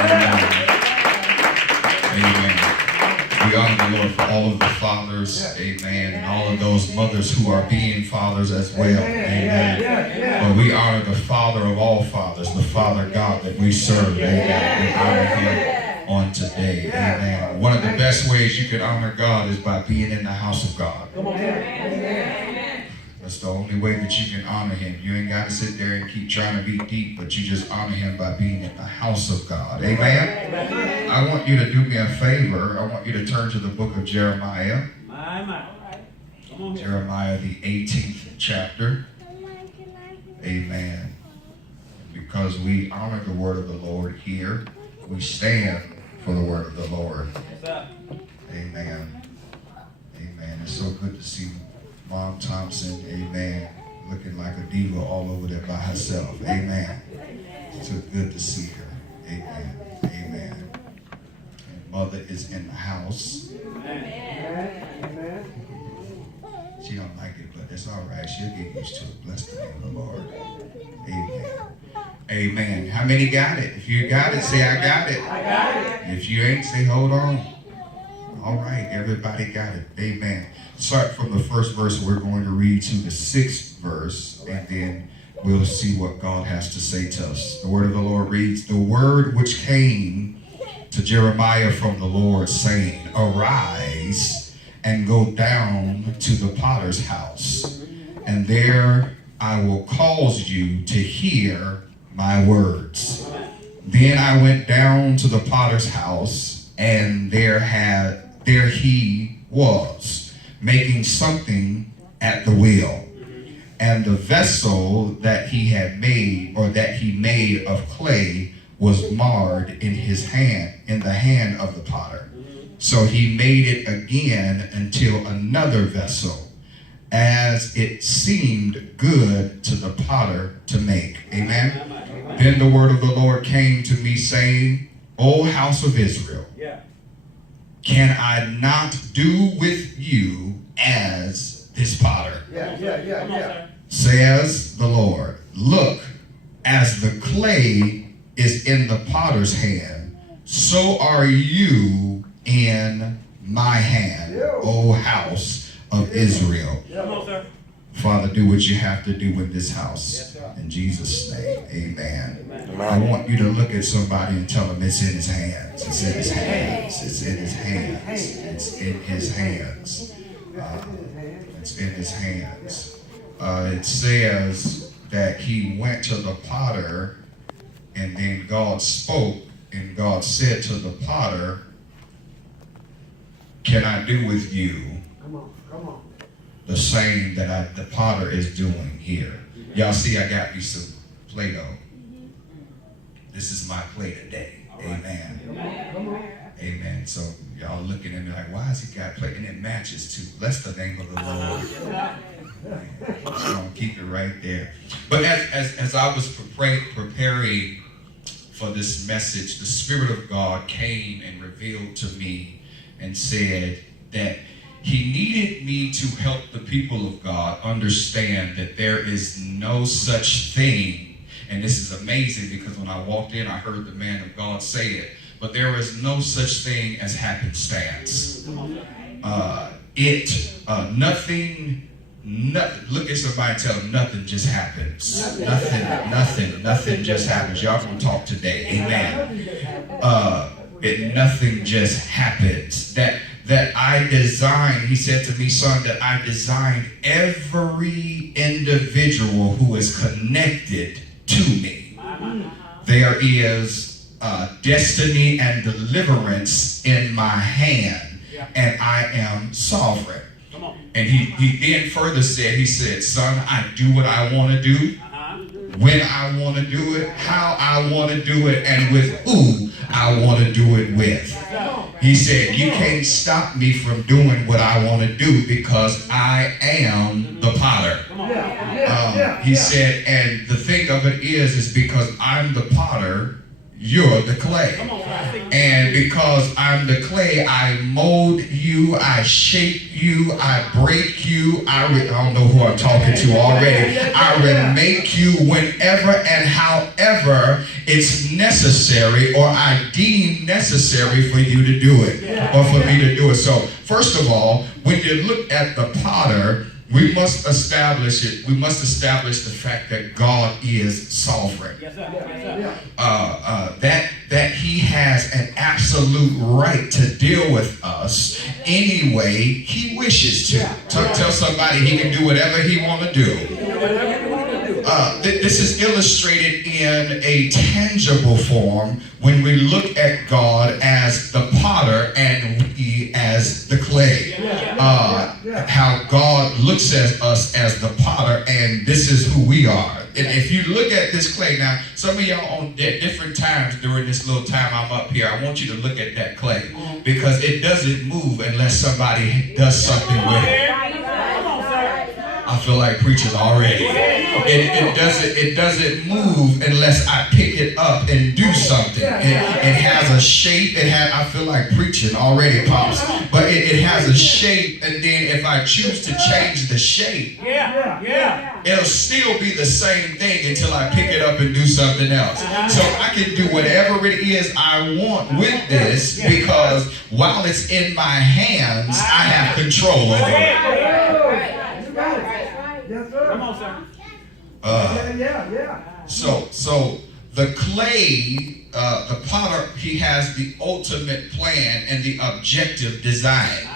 Amen. We honor the Lord for all of the fathers, amen, and all of those mothers who are being fathers as well, amen. But we honor the Father of all fathers, the Father God that we serve, amen. We honor Him on today, amen. One of the best ways you can honor God is by being in the house of God. That's the only way that you can honor Him. You ain't got to sit there and keep trying to be deep, but you just honor Him by being in the house of God. Amen? I want you to do me a favor. I want you to turn to the book of Jeremiah. Jeremiah, the 18th chapter. Amen. Because we honor the word of the Lord here, we stand for the word of the Lord. Amen. Amen. It's so good to see Mom Thompson, amen, looking like a diva all over there by herself. Amen. It's so good to see her. Amen. Amen. And Mother is in the house. Amen. She don't like it, but that's all right. She'll get used to it. Bless the name of the Lord. Amen. Amen. How many got it? If you got it, say, I got it. I got it. If you ain't, say, hold on. All right. Everybody got it. Amen. Start from the first verse. We're going to read to the 6th verse, and then we'll see what God has to say to us. The word of the Lord reads, the word which came to Jeremiah from the Lord, saying, arise and go down to the potter's house, and there I will cause you to hear my words. Then I went down to the potter's house, and there he was, making something at the wheel. And the vessel that he had made, or that he made of clay, was marred in the hand of the potter. So he made it again until another vessel, as it seemed good to the potter to make. Amen. Then the word of the Lord came to me, saying, O house of Israel, can I not do with you as this potter? Says the Lord. Look, as the clay is in the potter's hand, so are you in my hand, O house of Israel. Father, do what you have to do in this house. In Jesus' name, amen. I want you to look at somebody and tell them it's in his hands. It's in his hands. It's in his hands. It's in his hands. It's in his hands. It says that he went to the potter, and then God spoke, and God said to the potter, can I do with you the same that the potter is doing here? Y'all see, I got me some Play-Doh. This is my play today. Amen. Amen. So y'all looking at me like, why has he got play? And it matches too. Bless the name of the Lord. So I'm keep it right there. But as I was preparing for this message, the Spirit of God came and revealed to me and said that he needed me to help the people of God understand that there is no such thing. And this is amazing, because when I walked in, I heard the man of God say it. But there is no such thing as happenstance. Nothing, look at somebody and tell them nothing just happens. Nothing just happens. Y'all gonna talk today. Amen. Nothing just happens. That I designed, he said to me, son, that I designed every individual who is connected to me. There is destiny and deliverance in my hand, and I am sovereign. And he then further said, he said, son, I do what I want to do, when I want to do it, how I want to do it, and with who I want to do it with. He said, you can't stop me from doing what I want to do, because I am the potter. He said, and the thing of it is because I'm the potter, you're the clay. And because I'm the clay, I mold you, I shape you, I break you. I don't know who I'm talking to already. I remake you whenever and however it's necessary, or I deem necessary for you to do it, or for me to do it. So first of all, when you look at the potter, we must establish it. We must establish the fact that God is sovereign. Yes, sir. Yes, sir. That He has an absolute right to deal with us any way He wishes to. Tell somebody He can do whatever He want to do. This is illustrated in a tangible form when we look at God as the potter and we as the clay. How God looks at us as the potter, and this is who we are. And if you look at this clay, now some of y'all on different times during this little time I'm up here, I want you to look at that clay, because it doesn't move unless somebody does something with it. I feel like preaching already. It doesn't move unless I pick it up and do something. It has a shape. I feel like preaching already, Pops. But it has a shape, and then if I choose to change the shape, it'll still be the same thing until I pick it up and do something else. So I can do whatever it is I want with this, because while it's in my hands, I have control over it. Come on, sir. So the clay, the potter, he has the ultimate plan and the objective design,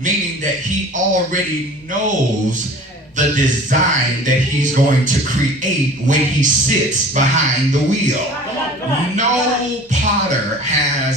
meaning that he already knows the design that he's going to create when he sits behind the wheel. No potter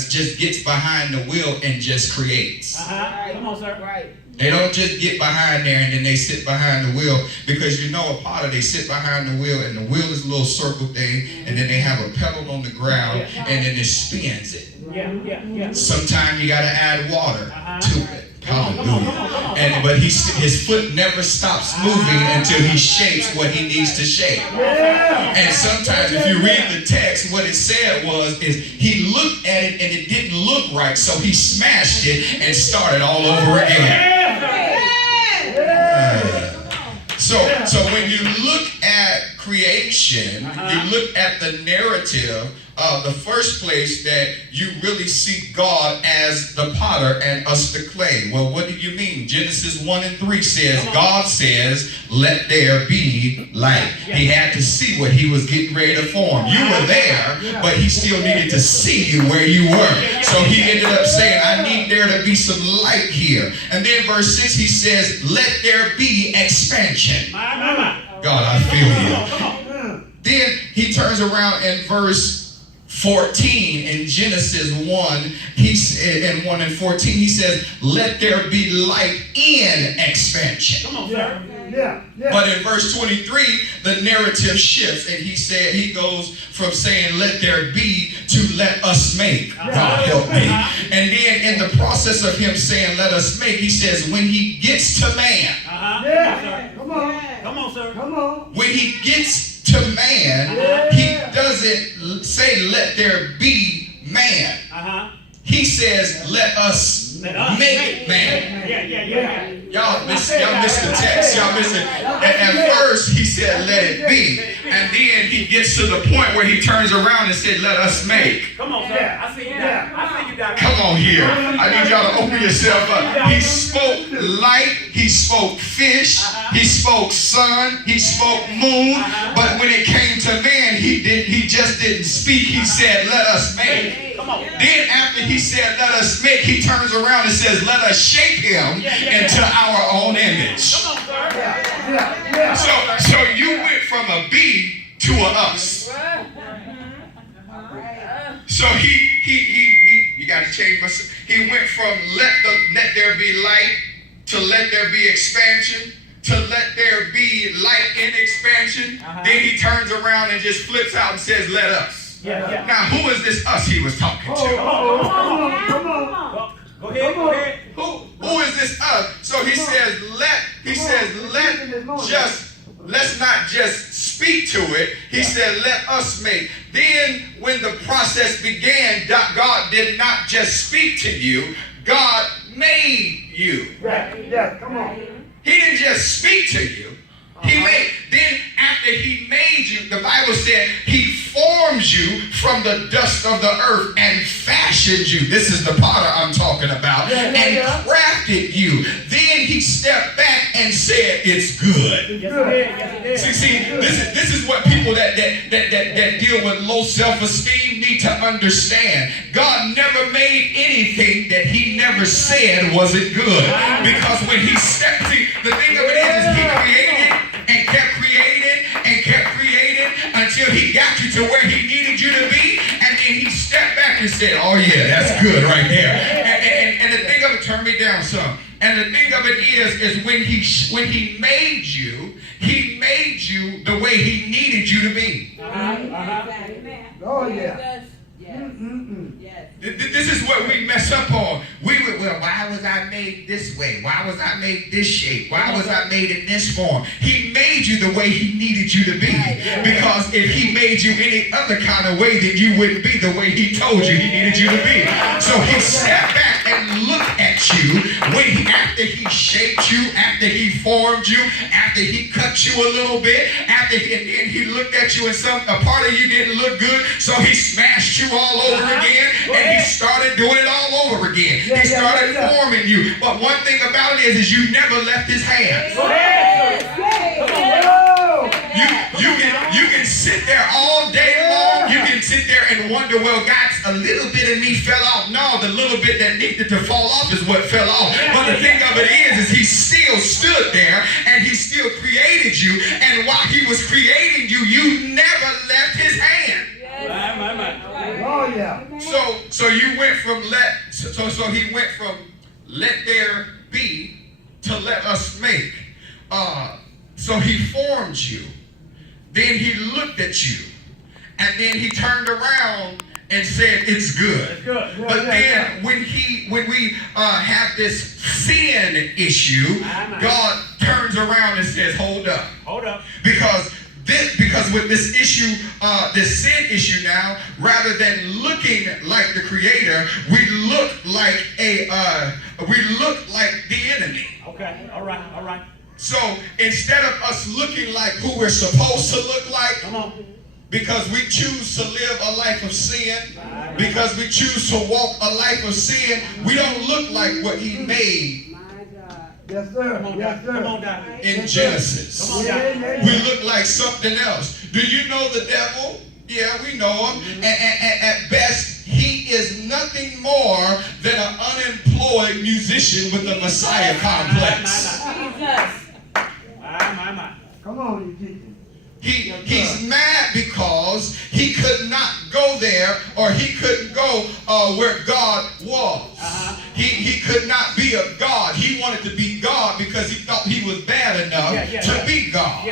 just gets behind the wheel and just creates. Come on, sir. Right. They don't just get behind there and then they sit behind the wheel, because you know a potter, they sit behind the wheel and the wheel is a little circle thing, and then they have a pedal on the ground and then it spins it. Sometimes you got to add water to it. Hallelujah. But his foot never stops moving until he shapes what he needs to shape. And sometimes if you read the text, what it said is he looked at it and it didn't look right, so he smashed it and started all over again. So when you look at creation, you look at the narrative, the first place that you really see God as the potter and us the clay. Well, what do you mean? Genesis 1:3 says, God says, let there be light. He had to see what he was getting ready to form. You were there, but he still needed to see you where you were. So he ended up saying, I need there to be some light here. And then verse 6, he says, let there be expansion. God, I feel you. Then he turns around in verse 14 in Genesis 1, he said in 1 and 14, he says, let there be light in expansion. Come on, sir. But in verse 23, the narrative shifts, and he goes from saying let there be to let us make. God help me. And then in the process of him saying let us make, he says when he gets to man. Come on, sir. Come on. When he gets to man, he doesn't say let there be man. He says let us make man. Y'all missed the text. Y'all missed it. At first he said let it be, and then he gets to the point where he turns around and said let us make. Come on, sir. I see you down. Come on here. I need y'all to open yourself up. He spoke light. He spoke fish. He spoke sun. He spoke moon. But when it came to man, he just didn't speak. He said let us make. Then after he said let us make, he turns around and says let us shape him into our own image. So you went from a B to a us. So you got to change my. He went from let there be light to let there be expansion to let there be light in expansion. Then he turns around and just flips out and says let us. Now who is this us he was talking to? Come on. Go ahead. Who is this us? So he says let's not just speak to it. He said let us make. Then when the process began, God did not just speak to you, God made you. Right. Yeah, come on. He didn't just speak to you. Then after he made you, the Bible said he formed you from the dust of the earth and fashioned you. This is the potter I'm talking about. And crafted you. Then he stepped back and said, it's good. See, this is what people that deal with low self-esteem need to understand. God never made anything that he never said wasn't good. Because when he stepped, see, the thing of it is he created and kept creating and kept creating until he got you to where he needed you to be, and then he stepped back and said, oh yeah, that's good right there. And the thing of it, turn me down some. And the thing of it is when he made you the way he needed you to be. Oh yeah. This is what we mess up on. Well, why was I made this way? Why was I made this shape? Why was I made in this form? He made you the way he needed you to be. Because if he made you any other kind of way, then you wouldn't be the way he told you he needed you to be. So he stepped back and looked at you after he shaped you, after he formed you, after he cut you a little bit, and then he looked at you and a part of you didn't look good, so he smashed you all over again, and he started doing it all over again. He started forming you. But one thing about it is you never left his hands. You can sit there all day long. You can sit there and wonder, well, God's a little bit of me fell off. No, the little bit that needed to fall off is what fell off. But the thing of it is he still stood there and he still created you. And while he was creating you, you never left his hand. Oh yeah. So you went from he went from let there be to let us make. So he formed you. Then he looked at you. And then he turned around and said, it's good. It's good. But then when we have this sin issue, God turns around and says, hold up. Hold up. Because with this issue, this sin issue now, rather than looking like the creator, we look like the enemy. Okay, all right. So instead of us looking like who we're supposed to look like, because we choose to live a life of sin, because we choose to walk a life of sin, we don't look like what he made. Yes, sir. Come on, in Genesis. We look like something else. Do you know the devil? Yeah, we know him. And at best, he is nothing more than an unemployed musician with a Messiah complex. Come on, you teaching. He's mad because he could not go there, or he couldn't go where God was. He could not be a God. He wanted to be God because he thought he was bad enough to be God.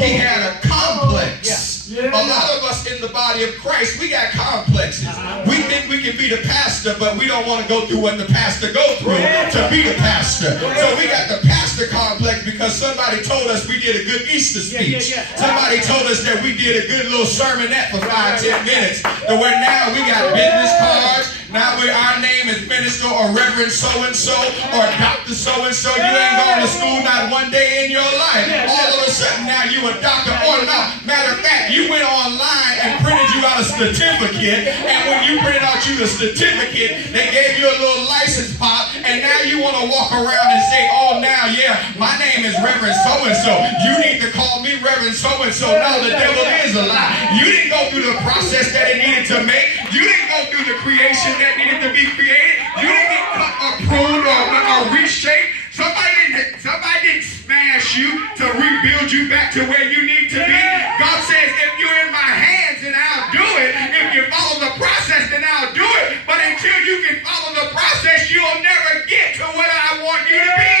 He had a complex. A lot of us in the body of Christ, we got complexes. We think we can be the pastor, but we don't want to go through what the pastor go through to be the pastor. So we got the pastor complex because somebody told us we did a good Easter speech. Somebody told us that we did a good little sermonette for 5-10 minutes. To where now we got business cards. Now our name is Minister or Reverend so-and-so or Dr. so-and-so. You ain't gone to school not one day in your life. All of a sudden now you a doctor or not. Matter of fact, you went online and printed you out a certificate. And when you printed out you the certificate, they gave you a little license pop. And now you want to walk around and say, oh, now, yeah, my name is Reverend so-and-so. You need to call me Reverend so-and-so. No, the devil is a lie. You didn't go through the process that it needed to make. You didn't go through the creation that needed to be created. You didn't get cut or pruned or reshaped. Somebody didn't smash you to rebuild you back to where you need to be. God says, if you're in my hands, then I'll do it. If you follow the process, then I'll do it. But until you can follow the process, you'll never get to what I want you to be.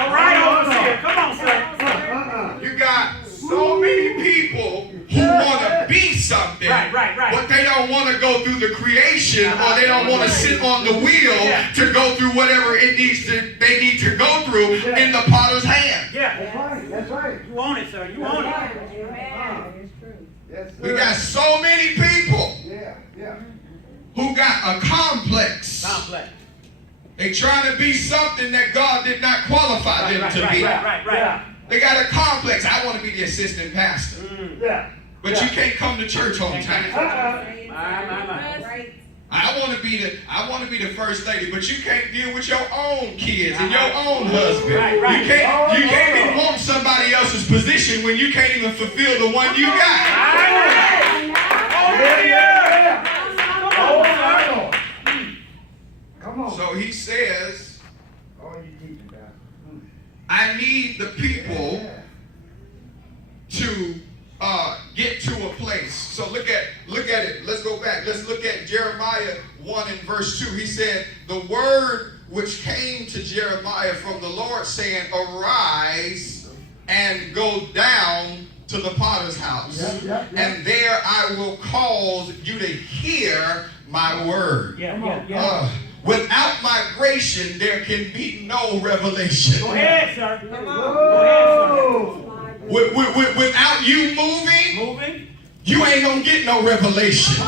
All right, overseer. Come on, sir. You got so many people who want to be something, but they don't want to go through the creation, or they don't want to sit on the wheel to go through whatever they need to go through in the potter's hand. Yeah, that's right. You want it, sir. You want it. Yes, We got so many people Yeah. who got a complex. Complex. They trying to be something that God did not qualify them to be. Right. They got a complex. I want to be the assistant pastor. Yeah. But you can't come to church on time. My. I want to be the first lady, but you can't deal with your own kids and your own husband. Right. You can't even want somebody else's position when you can't even fulfill the one you got. Come on. So he says, Oh, you teaching that. I need the people to get to a place. So look at it. Let's go back. Let's look at Jeremiah 1 and verse 2. He said, the word which came to Jeremiah from the Lord saying, arise and go down to the potter's house. And there I will cause you to hear my word. Without migration, there can be no revelation. Go ahead, sir. Without you moving, you ain't gonna get no revelation.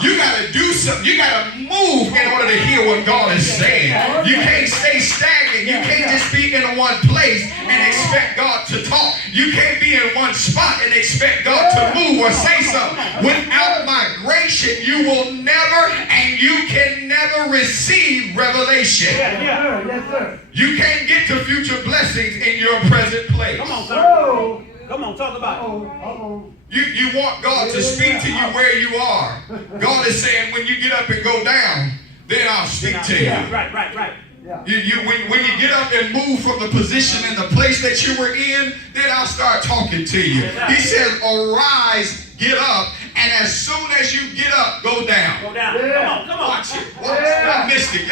You gotta do something. You gotta move in order to hear what God is saying. You can't stay stagnant. You can't just be in one place and expect God to talk. You can't be in one spot and expect God to move or say something. Without migration, you will never and you can never receive revelation. Yes, sir. You can't get to future blessings in your present place. Come on, sir. Come on, talk about it. You want God to speak to you where you are. God is saying when you get up and go down, then I'll speak to you. Right. When you get up and move from the position and the place that you were in, then I'll start talking to you. He says, arise, get up, and as soon as you get up, go down. Go down. Come on. Watch it. Y'all missed it.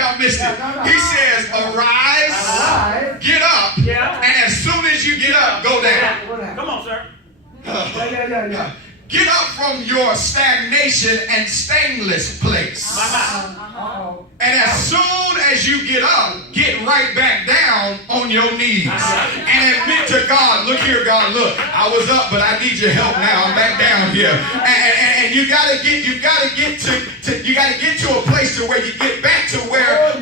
He says, arise, get up, and as soon as you get up, go down. Come on, sir. Get up from your stagnation and stainless place. And as soon as you get up, get right back down on your knees and admit to God, look here, God, look, I was up, but I need your help now. I'm back down here. And you gotta get to a place to where you get back to where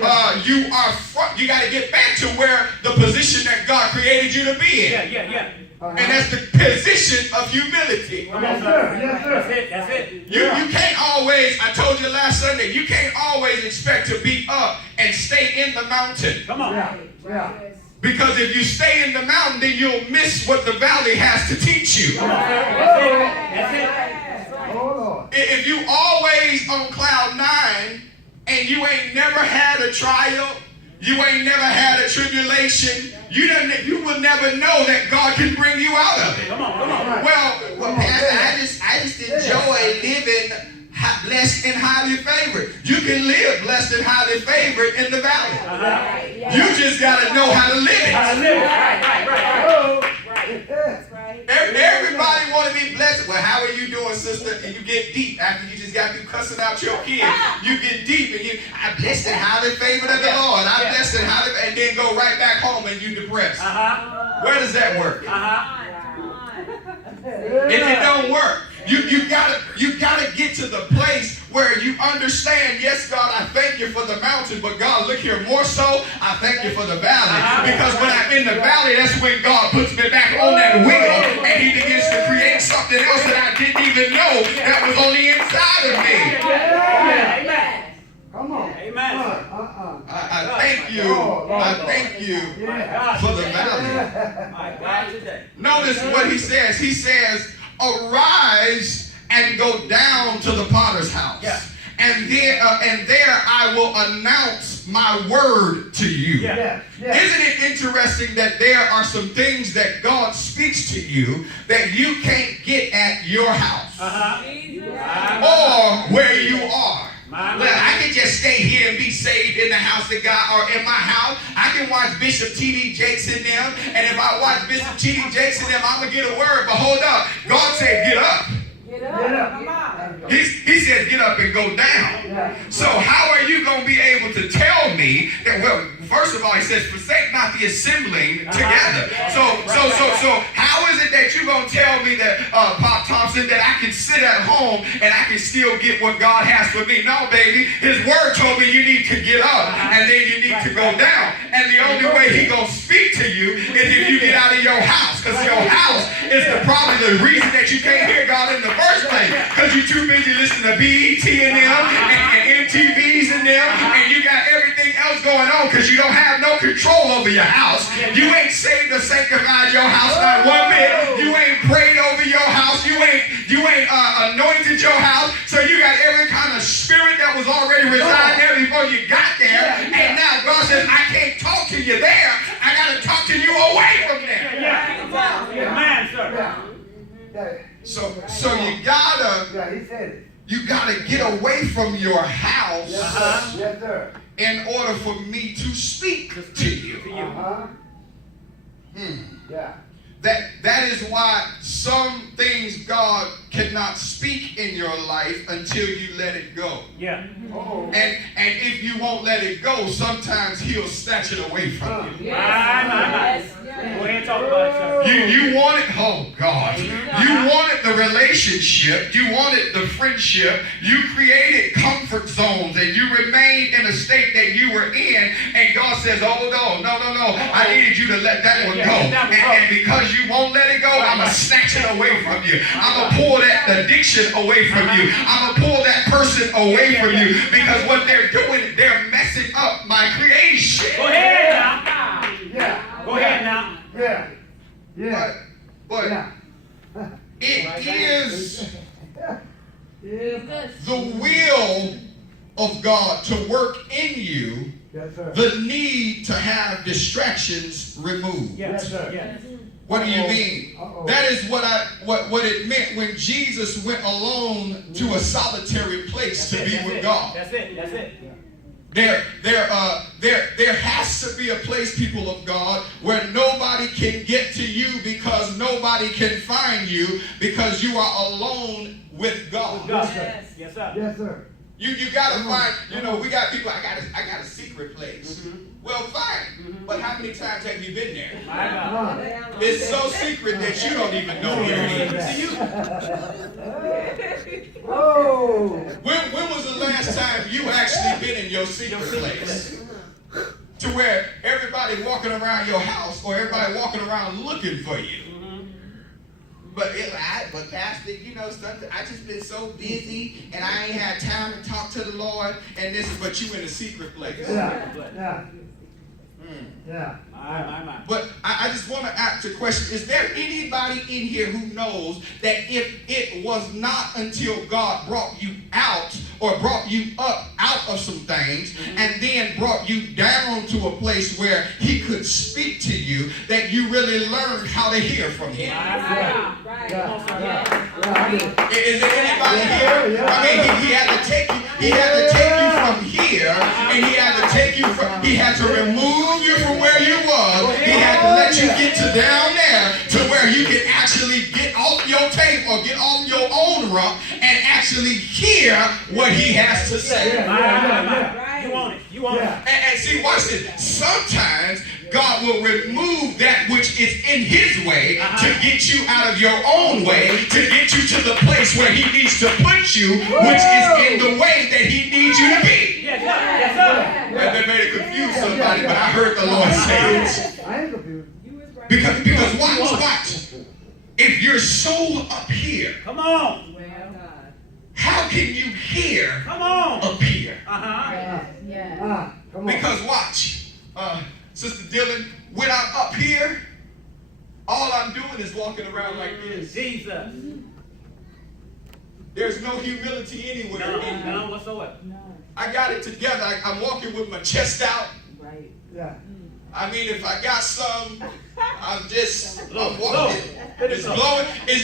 you are from. You gotta get back to where the position that God created you to be in. Yeah. And that's the position of humility. Yes, sir. That's it. You can't always, I told you last Sunday, you can't always expect to be up and stay in the mountain. Come on. Because if you stay in the mountain, then you'll miss what the valley has to teach you. That's it. Oh, Lord. If you always on cloud 9 and you ain't never had a trial, you ain't never had a tribulation, you will never know that God can bring you out of it. Come on. Well, Pastor, I just enjoy living blessed and highly favored. You can live blessed and highly favored in the valley. You just got to know how to live it. Right. Everybody want to be blessed. Well, how are you doing, sister? And you get deep after you just got through cussing out your kid. You get deep and I'm blessed and highly favored of the Lord. I'm blessed and highly, and then go right back home and you depressed. Where does that work? It don't work. You gotta get to the place where you understand, yes, God, I thank you for the mountain, but God, look here, more so, I thank you for the valley. Because when I'm in the valley, that's when God puts me back on that wheel and he begins to create something else that I didn't even know that was on the inside of me. Amen. Come on. Amen. I thank you. I thank you for the valley. My God today. Notice what he says. He says, arise and go down to the potter's house. Yeah. And there I will announce my word to you. Yeah. Isn't it interesting that there are some things that God speaks to you that you can't get at your house or where you are? Well, I can just stay here and be saved in the house of God or in my house. I can watch Bishop T.D. Jakes in them. And if I watch Bishop T.D. Jakes in them, I'm going to get a word. But hold up. God said, get up. He said, get up and go down. So how are you going to be able to tell me that, well, first of all, he says, forsake not the assembling together. So how is it that you're going to tell me that, Pop Thompson, that I can sit at home and I can still get what God has for me? No, baby. His word told me you need to get up and then you need to go down. And the only way he going to speak to you is if you get out of your house. Because your house is probably the reason that you can't hear God in the first place. Because you're too busy listening to BET and them and MTVs and them, and you got everything else going on because you don't have no control over your house. You ain't saved or sanctified your house not one bit. You ain't prayed over your house. You ain't anointed your house. So you got every kind of spirit that was already residing there before you got there. And now God says, I can't talk to you there. I got to talk to you away from there. Man, sir. So you gotta. He said it. You got to get away from your house Yes, sir. in order for me to speak to you. Yeah. That is why some things God cannot speak in your life until you let it go. Yeah. And if you won't let it go, sometimes he'll snatch it away from you. Yes. Go ahead and talk about it, sir. You wanted, oh God, you wanted the relationship, you wanted the friendship, you created comfort zones, and you remained in a state that you were in, and God says, oh no, I needed you to let that one go. And because you won't let it go, I'm going to snatch it away from you. I'm going to pull that addiction away from you. I'm going to pull that person away from you, because what they're doing, they're messing up my creation. Go ahead now. Yeah. Go ahead now. Yeah. Yeah. But it is the will of God to work in you, Yes, sir. the need to have distractions removed. Yes, sir. Yes. What do you mean? That is what it meant when Jesus went alone to a solitary place to be with God. That's it. There has to be a place, people of God, where nobody can get to you because nobody can find you because you are alone with God. Yes, sir. Yes, sir. You gotta find, we got people, I got a secret place. Well, fine. But how many times have you been there? My God. It's so secret that you don't even know where it is. When was the last time you actually been in your secret place? To where everybody walking around your house or everybody walking around looking for you. But Pastor, something, I just been so busy and I ain't had time to talk to the Lord, and but you in a secret place. Yeah. But I just want to ask a question. Is there anybody in here who knows that if it was not until God brought you out or brought you up out of some things and then brought you down to a place where he could speak to you, that you really learned how to hear from him? Is there anybody here? I mean, he had to take you from here, and he had to remove you from where you was. He had to let you get to down there to where you can actually get off your tape or get off your own rock and actually hear what he has to say. You want it. And see, watch this. Sometimes God will remove that which is in his way to get you out of your own way, to get you to the place where he needs to put you, which is in the way that he needs you to be. Yes, sir. Well, they made it confuse somebody, but I heard the Lord say it. I ain't confused. Because watch. If you're so up here, Come on. how can you hear Come on. up here? Come on. Because watch, Sister Dylan, when I'm up here, all I'm doing is walking around like this. Jesus. There's no humility anywhere. None whatsoever. I got it together. I'm walking with my chest out. Yeah. I mean, if I got some, I'm walking. It's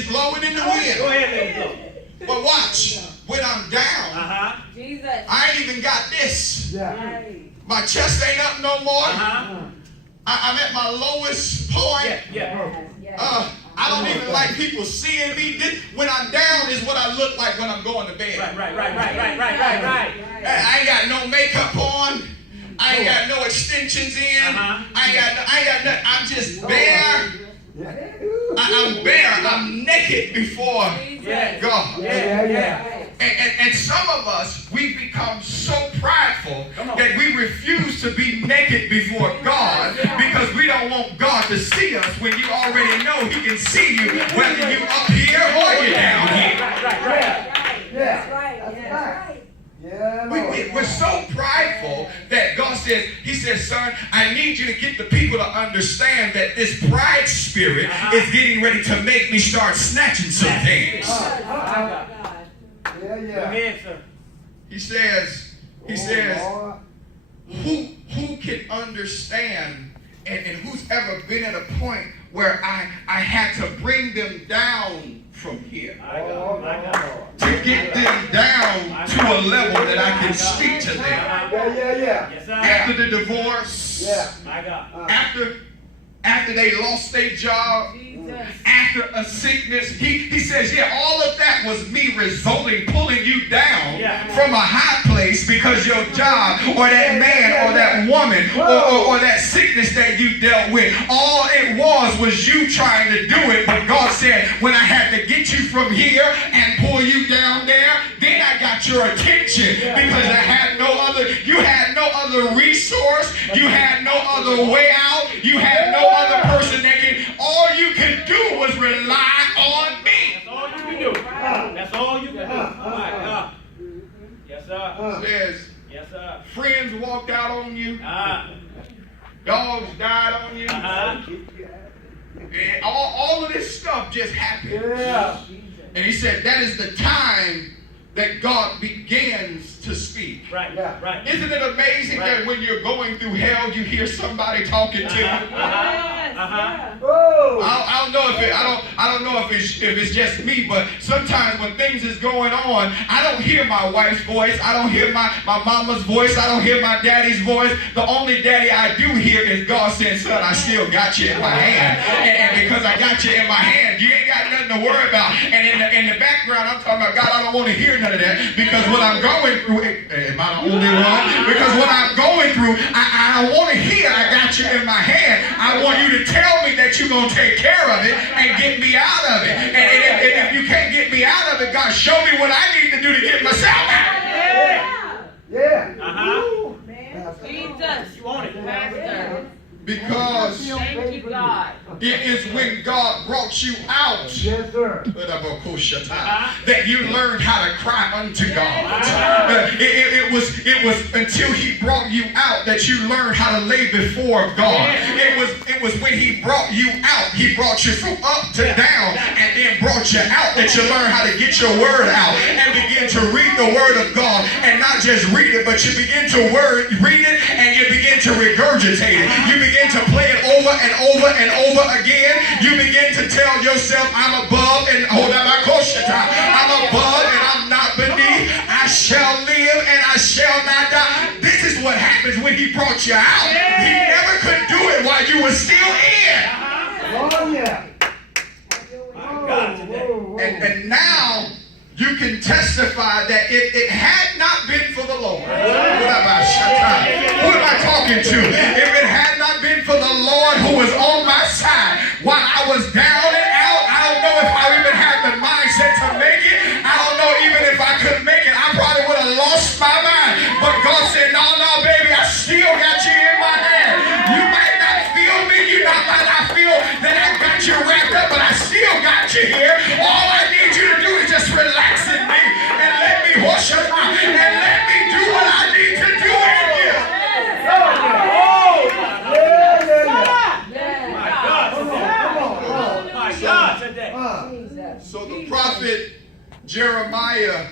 blowing in the wind. Go ahead, let it But watch, when I'm down, Jesus. I ain't even got this. Yeah. My chest ain't up no more. go. I'm at my lowest point. I don't even like people seeing me. When I'm down is what I look like when I'm going to bed. Right. I ain't got no makeup on. I I ain't got no extensions in. I ain't got nothing. I'm just bare. I'm bare. I'm naked before God. And some of us, we become so prideful that we refuse to be naked before God because we don't want God to see us when you already know He can see you whether you up here or you down here. That's right. We're so prideful that God says, He says, son, I need you to get the people to understand that this pride spirit is getting ready to make me start snatching some things. Go ahead, sir. He says, who can understand and who's ever been at a point where I had to bring them down from here to get them down to a level that I can speak to them. Yes, sir. After the divorce, after they lost their job, after a sickness, he says, all of that was me pulling you down from a high place because your job or that man or that woman or that sickness that you dealt with, all it was you trying to do it. But God said, when I had to get you from here and pull you down there, then I got your attention because you had no other resource, you had no other way out, you had no other person that all you could do was rely on me. That's all you can do. That's all you can do. Oh my God. Yes, sir. Says, yes, sir. Friends walked out on you. Dogs died on you. And all of this stuff just happened. And he said that is the time that God begins to speak. Right. Isn't it amazing that when you're going through hell, you hear somebody talking to you? I don't know if it's just me, but sometimes when things is going on, I don't hear my wife's voice. I don't hear my mama's voice. I don't hear my daddy's voice. The only daddy I do hear is God saying, son, I still got you in my hand. And because I got you in my hand, you ain't got nothing to worry about. And in the background, I'm talking about, God, I don't want to hear none of that because what I'm going through, am I the only one? Because what I'm going through, I don't want to hear I got you in my hand. I want you to tell me that you're going to take care of it and get me out of it. And if you can't get me out of it, God, show me what I need to do to get myself out. Jesus. You want it, Pastor. Because thank you, God. It is when God brought you out that you learned how to cry unto God. It was until He brought you out that you learned how to lay before God. It was when He brought you out, He brought you from up to down and then brought you out that you learned how to get your word out and begin to read the word of God, and not just read it, but you begin to read it and you begin to regurgitate it. You begin to play it over and over and over again. You begin to tell yourself, I'm above and I'm above and I'm not beneath. I shall live and I shall not die. This is what happens when He brought you out. He never could do it while you were still in. And now you can testify that it had not been for the Lord. Who am I talking to? If it had not been for the Lord who was on my side while I was down and out, I don't know if I even had the mindset to make it. I don't know even if I could make it. I probably would have lost my mind. But God said, no, baby, I still got you in my hand. You might not feel me. You might not feel that I got you wrapped up, but I still got you here. All I need you to do is just relax in me and let me worship and let me do what I need to do in you. So the prophet Jeremiah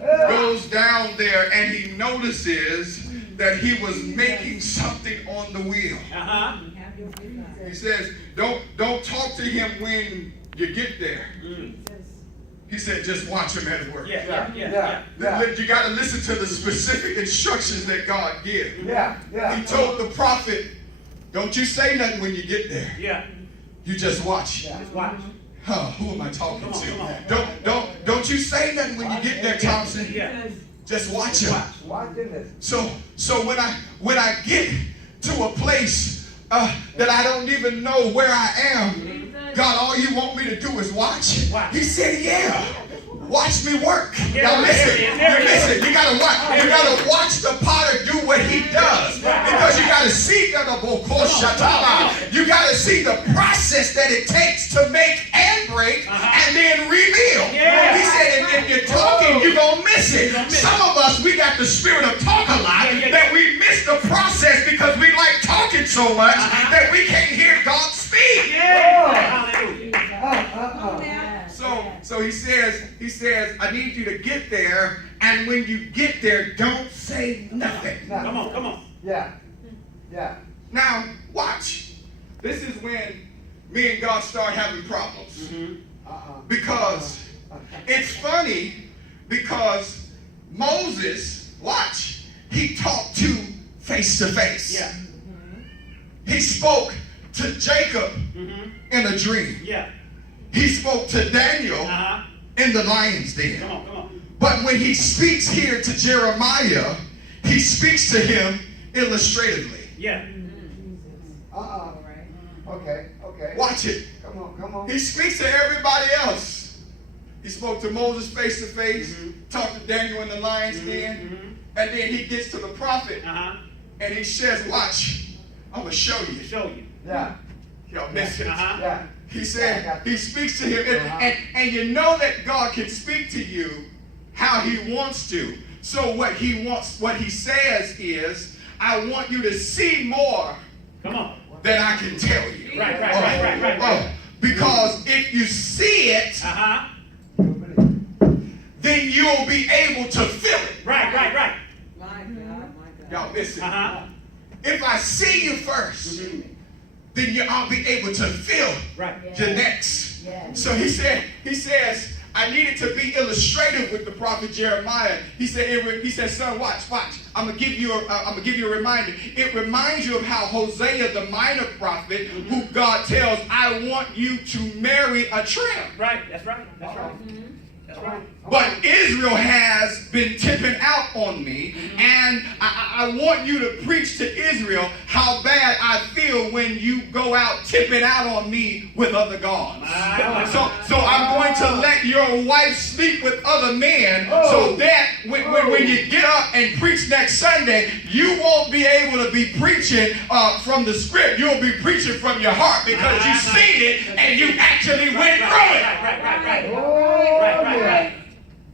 goes down there and he notices that he was making something on the wheel. He says, don't talk to him when you get there. He said, just watch him at work. You got to listen to the specific instructions that God gives. He told the prophet, don't you say nothing when you get there. You just watch. Just watch. Who am I talking to? Don't you say nothing when you get there, Thompson. Just watch him. Watching this. So when I get to a place that I don't even know where I am, God, all you want me to do is watch. He said, yeah. Watch me work. Now listen, you gotta watch. You gotta watch the potter do what he does. Because you gotta see you gotta see the process that it takes to make and break and then reveal. He said, if you're talking, you're gonna miss it. Some of us, we got the spirit of talk a lot that we miss the process because we like talking so much that we can't hear God speak. So he says, I need you to get there, and when you get there, don't say nothing. Come on. Yeah. Now, watch. This is when me and God start having problems. Because it's funny, because Moses, watch, he talked to face. Yeah. He spoke to Jacob in a dream. Yeah. He spoke to Daniel in the lion's den. Come on. But when he speaks here to Jeremiah, he speaks to him illustratively. Yeah. Okay. Watch it. Come on. He speaks to everybody else. He spoke to Moses face to face, talked to Daniel in the lion's den, and then he gets to the prophet, and he says, watch, I'm going to show you. Yeah. Y'all miss it. Yeah. He said, he speaks to him, and you know that God can speak to you how he wants to. So what he says is, I want you to see more than I can tell you. Right. Because if you see it, then you'll be able to feel it. Right. My God. Y'all miss it. If I see you first, then I'll be able to feel your next. So he says, I needed to be illustrative with the prophet Jeremiah. He said, son, watch. I'm gonna give you a reminder. It reminds you of how Hosea, the minor prophet, who God tells, I want you to marry a tramp. Right. That's right. But Israel has been tipping out on me, and I want you to preach to Israel how bad I feel when you go out tipping out on me with other gods. So I'm going to let your wife sleep with other men so that when you get up and preach next Sunday, you won't be able to be preaching from the script. You'll be preaching from your heart because you seen it and you actually went through it. Right.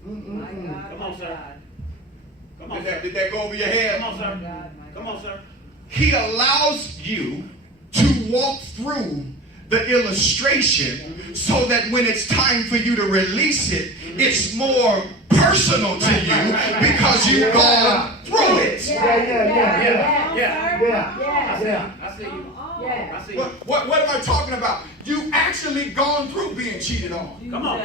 Come on, sir. Did that go over your head? Come on, sir. He allows you to walk through the illustration so that when it's time for you to release it, it's more personal to you because you've gone through it. I see you. What am I talking about? You've actually gone through being cheated on. Come on.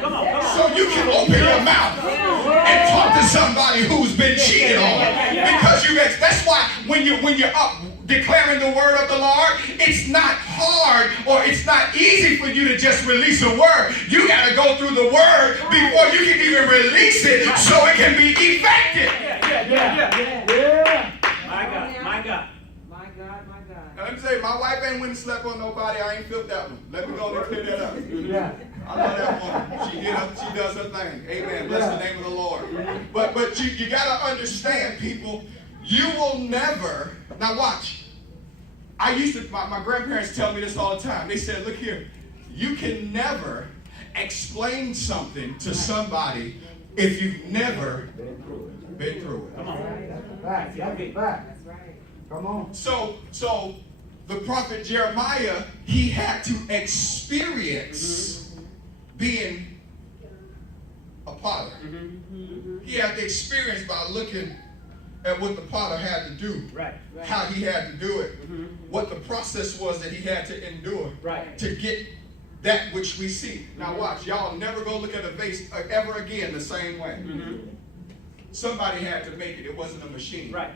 So you can open your mouth and talk to somebody who's been cheated on. Because that's why when you're up declaring the word of the Lord, it's not hard or it's not easy for you to just release a word. You got to go through the word before you can even release it so it can be effective. My God. Let me say, my wife ain't went and slept on nobody. I ain't felt that one. Let me go and clear that up. I love that woman. She does her thing. Amen. Bless the name of the Lord. But you got to understand, people, you will never. Now watch. My grandparents tell me this all the time. They said, look here, you can never explain something to somebody if you've never been through it. Come on. That's right. Come on. So the prophet Jeremiah, he had to experience being a potter. He had to experience by looking at what the potter had to do, how he had to do it, what the process was that he had to endure to get that which we see. Now watch, y'all never go look at a vase ever again the same way. Somebody had to make it. It wasn't a machine. Right.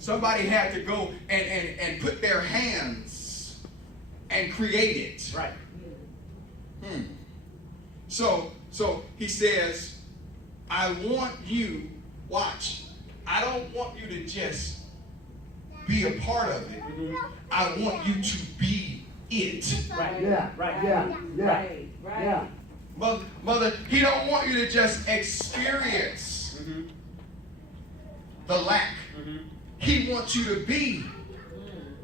Somebody had to go and put their hands and create it. Right. So he says, I want you, watch, I don't want you to just be a part of it. I want you to be it. Right. Yeah. Right. Yeah. Yeah. Right, right. Yeah. Mother, he don't want you to just experience the lack. He wants you to be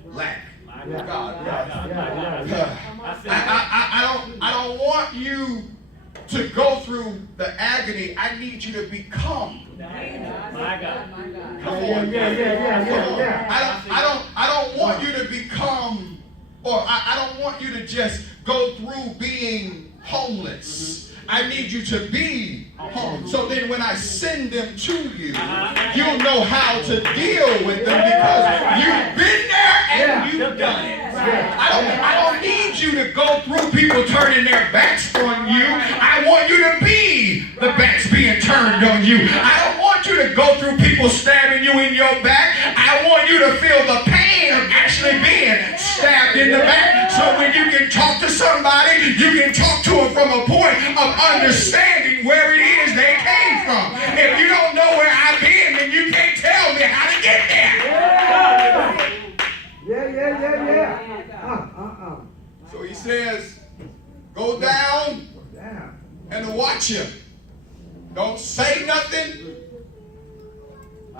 lack. My Yeah. God. Yeah. I don't want you to go through the agony. I need you to become. My God. My God. Come Yeah, on. yeah, yeah. I don't want you to become, or I don't want you to just go through being homeless. I need you to be home. So then when I send them to you, you'll know how to deal with them because you've been there and you've done it. I don't need you to go through people turning their backs on you. I want you to be the backs being turned on you. I don't want you to go through people stabbing you in your back. I want you to feel the pain of actually being stabbed in the back. So when you can talk to somebody, you can talk to them from a point of understanding where it is they came from. If you don't know where I've been, then you can't tell me how to get there. Yeah. So he says, go down Damn. and watch him. Don't say nothing.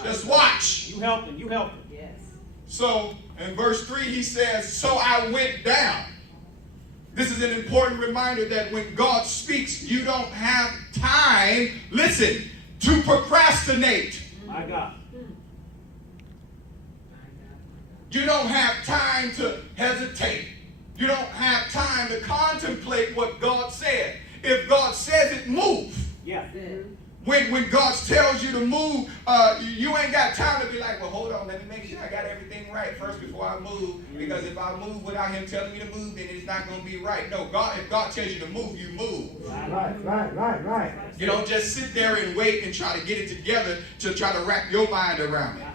Just watch. You help him. You help him. Yes. So in verse 3 he says, so I went down. This is an important reminder that when God speaks, you don't have time, listen, to procrastinate. My God. You don't have time to hesitate. You don't have time to contemplate what God said. If God says it, move. Yeah. When God tells you to move, you ain't got time to be like, well, hold on, let me make sure I got everything right first before I move. Because if I move without him telling me to move, then it's not going to be right. No, if God tells you to move, you move. Right. You don't just sit there and wait and try to get it together to try to wrap your mind around it.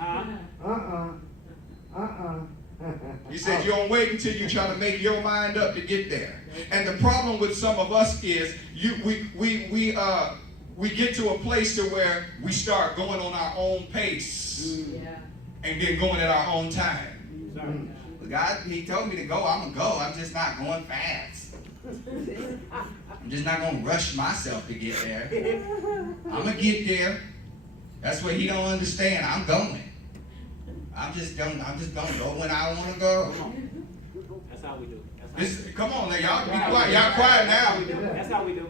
He said you don't wait until you try to make your mind up to get there. And the problem with some of us is we get to a place to where we start going on our own pace and then going at our own time. God, he told me to go, I'm going to go. I'm just not going fast. I'm just not going to rush myself to get there. I'm going to get there. That's what he don't understand. I'm going. I'm just going to go when I want to go. That's how we do. Come on now, y'all be quiet. Y'all quiet now. That's how we do.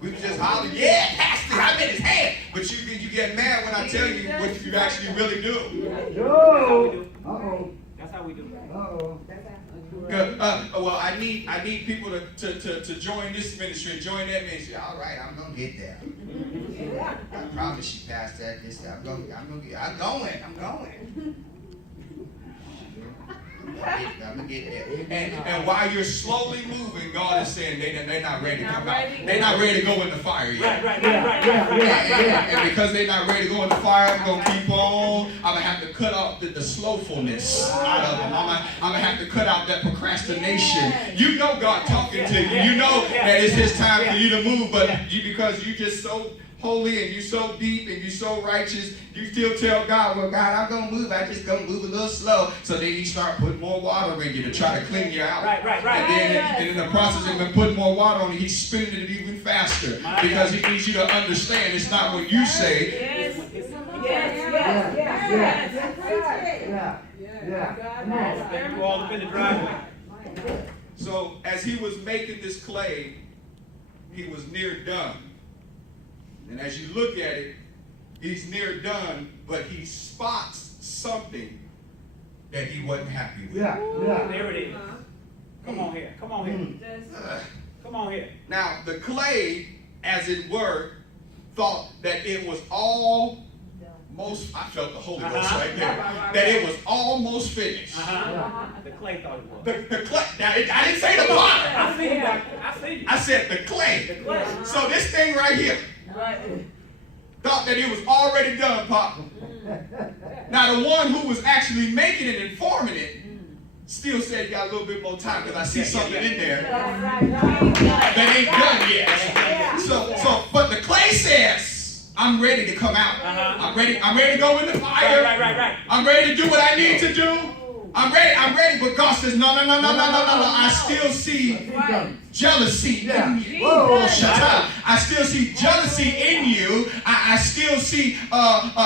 We can just holler, yeah, Pastor, I'm in his head. But you get mad when I tell you what you actually really do. That's how we do. Well, I need people to join this ministry, join that ministry. All right, I'm gonna get there. I promise you, Pastor, I'm going. I'm gonna get there. And while you're slowly moving, God is saying they're not ready to come out. They're not ready to go in the fire yet. Right. And because they're not ready to go in the fire, I'm gonna keep on. I'm gonna have to cut out the slowfulness out of them. I'm gonna have to cut out that procrastination. You know God talking to you. You know that it's His time for you to move, but because you just so holy and you so deep and you so righteous, you still tell God, well, God, I'm going to move. I just going to move a little slow. So then He start putting more water in you to try to clean you out. Right. And in the process of Him putting more water on you, He's spinning it even faster because He needs you to understand it's not what you say. You all up in the driveway. So as He was making this clay, He was near done. And as you look at it, He's near done, but He spots something that He wasn't happy with. There it is. Come on here. Come on here. Now, the clay, as it were, thought that it was almost, I felt the Holy Ghost right there, that it was almost finished. The clay thought it was. The clay, now, I didn't say the potter. I see you, Doctor. I see you. I said the clay. The clay. So this thing right here thought that it was already done, Papa. Now the one who was actually making it and forming it still said you got a little bit more time because I see something in there that ain't done yet. So, but the clay says, I'm ready to come out. I'm ready to go in the fire. Right. I'm ready to do what I need to do. I'm ready, but God says, no. I still see jealousy in you. Whoa. I still see jealousy in you. I still see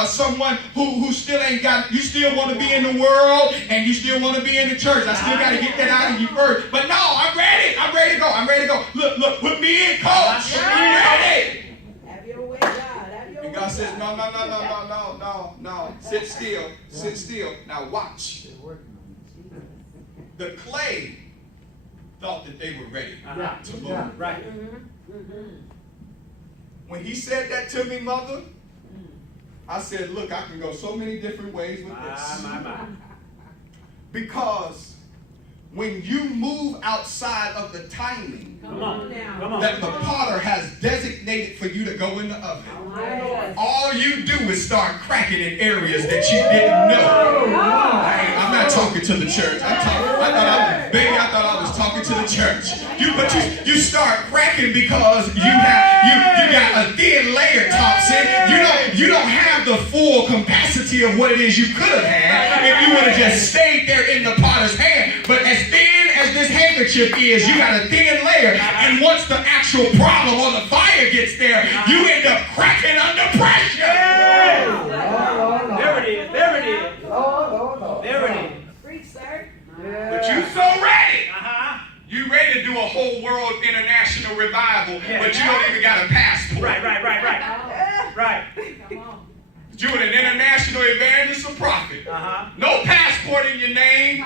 someone who still ain't got, you still want to be in the world and you still want to be in the church. I still got to get that out of you first. But no, I'm ready to go. I'm ready to go. Look, put me in, coach. I'm ready. Have your way, God. Have your way. And God says, no. Sit still. Now watch. The clay thought that they were ready to move. Right. When he said that to me, mother, I said, look, I can go so many different ways with this. Because when you move outside of the timing Come on now. that the potter has designated for you to go in the oven, Yes. all you do is start cracking in areas that you didn't know. I'm not talking to the church. I thought I was talking to the church. You start cracking because you got a thin layer, Thompson. You don't have the full capacity of what it is you could have had if you would have just stayed there in the potter's hand. But as thin as this handkerchief is, you got a thin layer. And once the actual problem or the fire gets there, you end up cracking under pressure. There it is. There it is. Preach, sir. But you so ready. You ready to do a whole world international revival, but you don't even got a passport. Right. Come on. You an international evangelist or prophet. No passport in your name.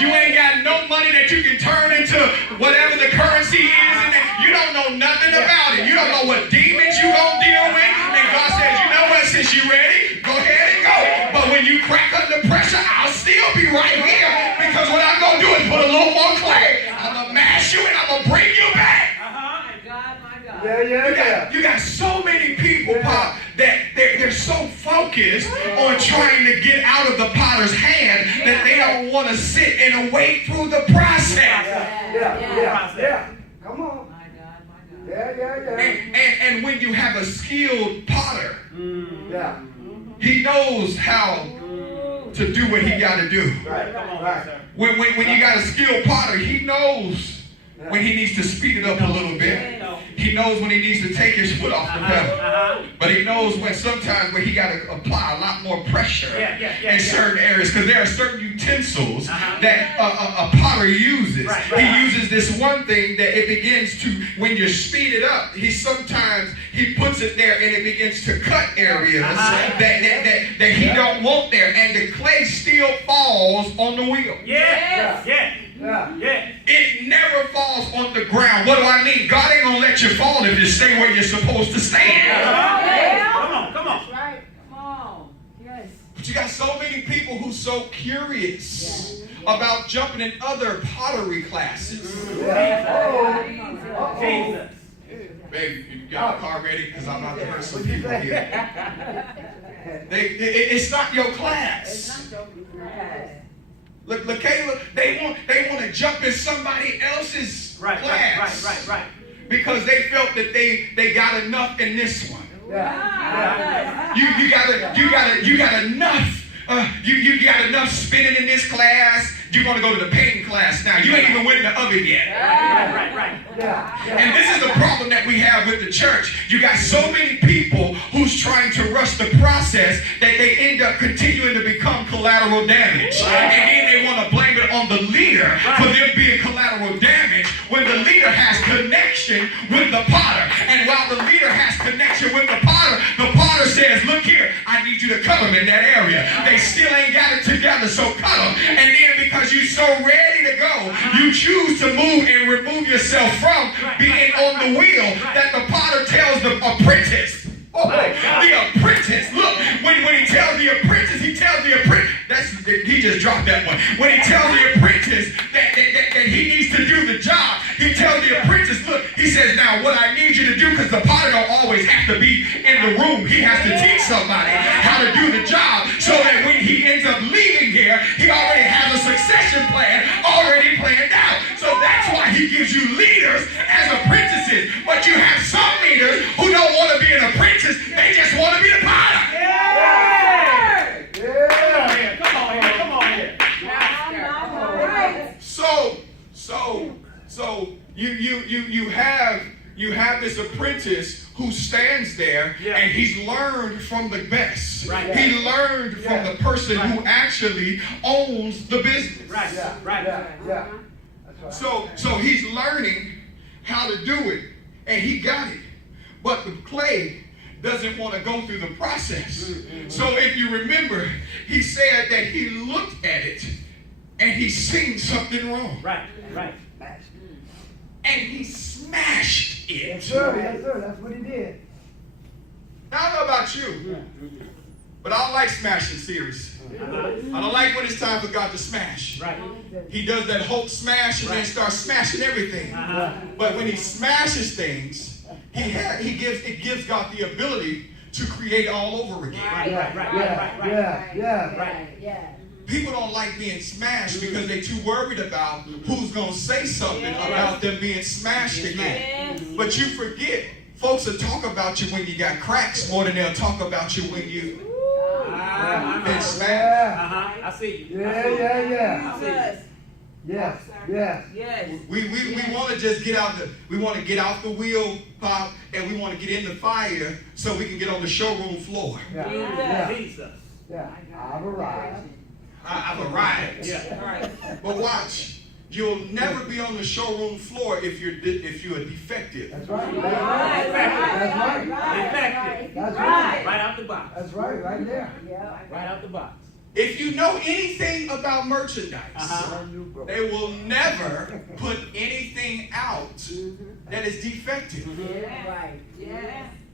You ain't got no money that you can turn into whatever the currency is. And you don't know nothing about it. You don't know what demons you gonna deal with. And God says, you know what, since you ready, go ahead and go. But when you crack under pressure, I'll still be right here. Because what I'm gonna do is put a little more clay. I'm gonna mash you and I'm gonna bring you back. My God. You got so many people, Pop, that they're so focused on trying to get out of the potter's hand that they don't want to sit and wait through the process. Yeah. Come on. My God. Yeah. And when you have a skilled potter, Yeah. he knows how to do what he got to do. Right. When you got a skilled potter, he knows when he needs to speed it up a little bit. He knows when he needs to take his foot off the pedal. But he knows when sometimes he got to apply a lot more pressure in certain areas. Because there are certain utensils that a potter uses. He uses this one thing that it begins to, when you speed it up, he puts it there and it begins to cut areas that he don't want there. And the clay still falls on the wheel. Yeah. It never falls on the ground. What do I mean? God ain't gonna let you fall if you stay where you're supposed to stand. Come on. That's right. Come on. Yes. But you got so many people who's so curious about jumping in other pottery classes. Jesus. Baby, you got a car ready? Because I'm about to hurt some people here. It's not your class. Look, Kayla, they want to jump in somebody else's class. Right. Because they felt that they got enough in this one. You got enough. You got enough spinning in this class. You want to go to the painting class now. You ain't even went in the oven yet. Right. And this is the problem that we have with the church. You got so many people who's trying to rush the process that they end up continuing to become collateral damage. And then they want to blame it on the leader for them being collateral damage when the leader has connection with the potter. And while the leader has connection with the potter says, look here, I need you to cut them in that area. They still ain't got it together, so cut them. And then because you're so ready to go, you choose to move and remove yourself from being on the wheel that the potter tells the apprentice. The apprentice. Look, when he tells the apprentice, he just dropped that one. When he tells the apprentice that he needs to do the job, he tells the apprentice, look, he says, now what I need you to do, because the potter don't always have to be in the room. He has to teach somebody how to do the job so that when he ends up leaving here, he already has a succession plan already planned out. So that's why he gives you leaders as apprentices. But you have some leaders who don't want to be an apprentice. places. They just want to be the potter. Yeah. Yeah. Come on here. Come on here. So you have this apprentice who stands there, Yeah. and he's learned from the best. Right. He learned from the person who actually owns the business. Right. Yeah. Right. Yeah. That's right. So he's learning how to do it, and he got it. But the clay doesn't want to go through the process. So if you remember, he said that he looked at it and he seen something wrong. Right. Right. And he smashed Yes, it. sir. Yes, sir. That's what he did. Now, I don't know about you, but I don't like smashing series. I don't like when it's time for God to smash. Right. He does that Hulk smash and then starts smashing everything. But when he smashes things, it gives God the ability to create all over again. Yeah. People don't like being smashed because they're too worried about who's going to say something about them being smashed again. But you forget, folks will talk about you when you got cracks more than they'll talk about you when you been smashed. I see you. Yeah. Yes. We want to just get out the wheel pop, and we want to get in the fire so we can get on the showroom floor. Jesus. Yeah. I've arrived. I've arrived. Yeah. But watch, you'll never be on the showroom floor if you're defective. That's right. Effective. That's right. Right out the box. That's right. Right there. Right out the box. If you know anything about merchandise, they will never put anything out that is defective.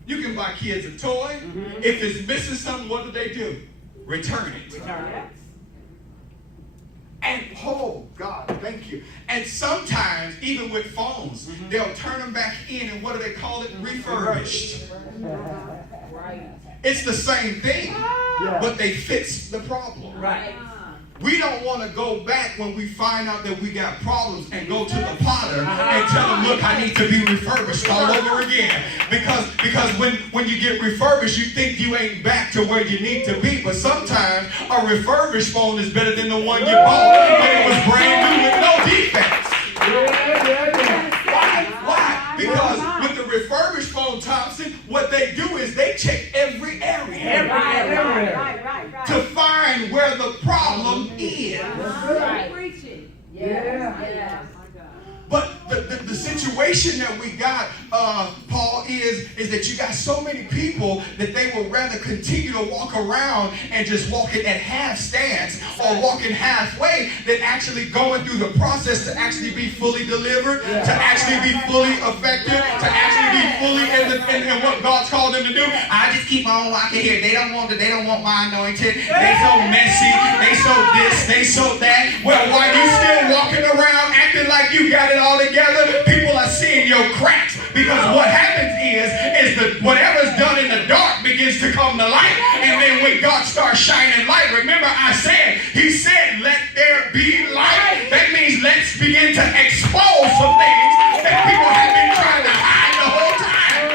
You can buy kids a toy. If it's missing something, what do? Return it. And oh God, thank you. And sometimes, even with phones, they'll turn them back in, and what do they call it? Refurbished. It's the same thing, but they fix the problem. Right. We don't want to go back when we find out that we got problems and go to the potter and tell him, look, I need to be refurbished all over again. Because when you get refurbished, you think you ain't back to where you need to be. But sometimes a refurbished phone is better than the one you bought when it was brand new with no defects. Why? Because with the refurbished phone, Thompson, what they do is they check every area to find where the problem is. But the situation that we got, Paul, is that you got so many people that they would rather continue to walk around and just walking at half stance or walking halfway than actually going through the process to actually be fully delivered, to actually be fully effective, to actually be fully in what God's called them to do. I just keep on walking here. They don't want my anointing. They so messy. They so this. They so that. Well, while you still walking around acting like you got it all together, people are seeing your cracks, because what happens is that whatever's done in the dark begins to come to light, and then when God starts shining light, remember he said let there be light. That means let's begin to expose some things that people have been trying to hide the whole time.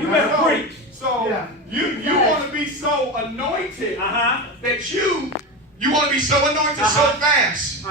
You better preach. So you want to be so anointed that you want to be so anointed so fast.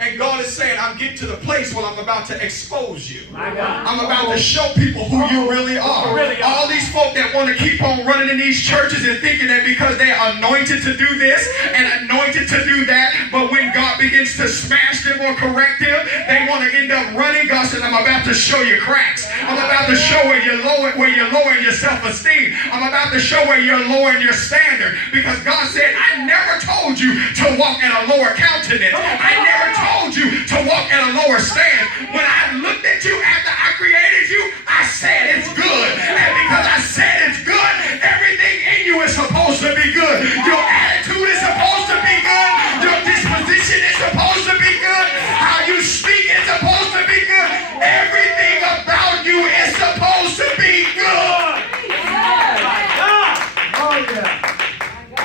And God is saying, I'm getting to the place where I'm about to expose you. I'm about to show people who you really are. All these folk that want to keep on running in these churches and thinking that because they're anointed to do this and anointed to do that, but when God begins to smash them or correct them, they want to end up running. God says, I'm about to show you cracks. I'm about to show where you're lowering your self-esteem. I'm about to show where you're lowering your standard. Because God said, I never told you to walk at a lower countenance. I never told you to walk at a lower stand. When I looked at you after I created you, I said it's good. And because I said it's good, everything in you is supposed to be good. Your attitude is supposed to be good. Your disposition is supposed to be good. How you speak is supposed to be good. Everything about you is supposed to be good.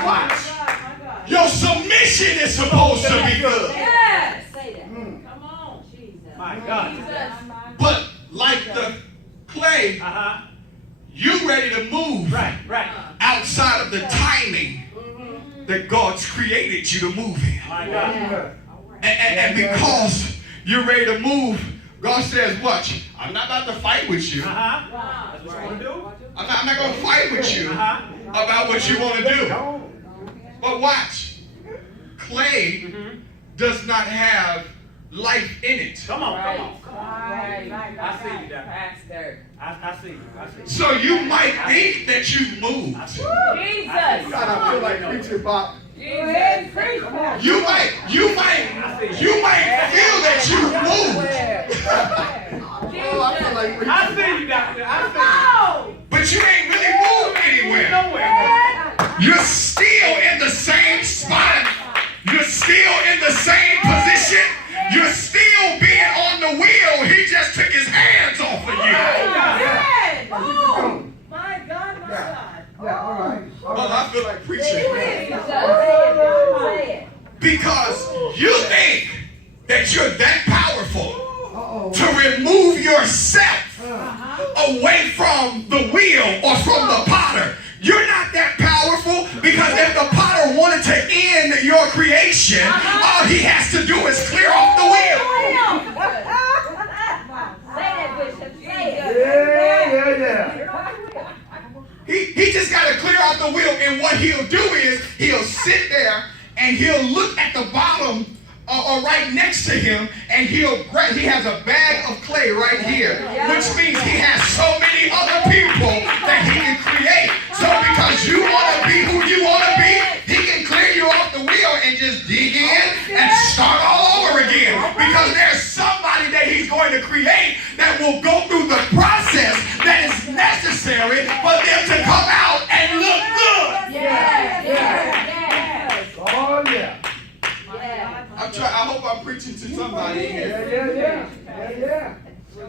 Watch. Your submission is supposed to be good. Yes. Say that. Come on, Jesus. My God. Jesus. clay, you ready to move Right, right. outside of the timing that God's created you to move in. My God. And because you're ready to move, God says, watch, I'm not about to fight with you. That's what you want to do? I'm not going to fight with you about what you want to do. But watch, clay does not have life in it. Come on, come on. Right. I see you, Dad. Pastor. I see you. I see you. So you might think that you've moved. Jesus. God, I feel like preaching about. Jesus. Come on. You might feel that you've moved, Oh, I feel like preaching. I see you, Doctor. I see you. but you ain't really moved anywhere. Nowhere. You're still in the same spot. You're still in the same position. You're still being on the wheel. He just took his hands off of you. Yes. Oh, my God, my God. Yeah, all right. Well, I feel like preaching. Jesus. Say it. Because you think that you're that powerful Uh-oh. to remove yourself away from the wheel or from the potter. You're not that powerful, because if the potter wanted to end your creation, all he has to do is clear off the wheel. Say that, Bishop. Say it. Yeah. He just got to clear off the wheel, and what he'll do is he'll sit there and he'll look at the bottom or right next to him, and he has a bag of clay right here, which means he has so many other people that he can create. So because you want to be who you want to be, he can clear you off the wheel and just dig in and start all over again. Because there's somebody that he's going to create that will go through the process that is necessary for them to come out and look good. Oh, yeah. I hope I'm preaching to somebody here. Yeah.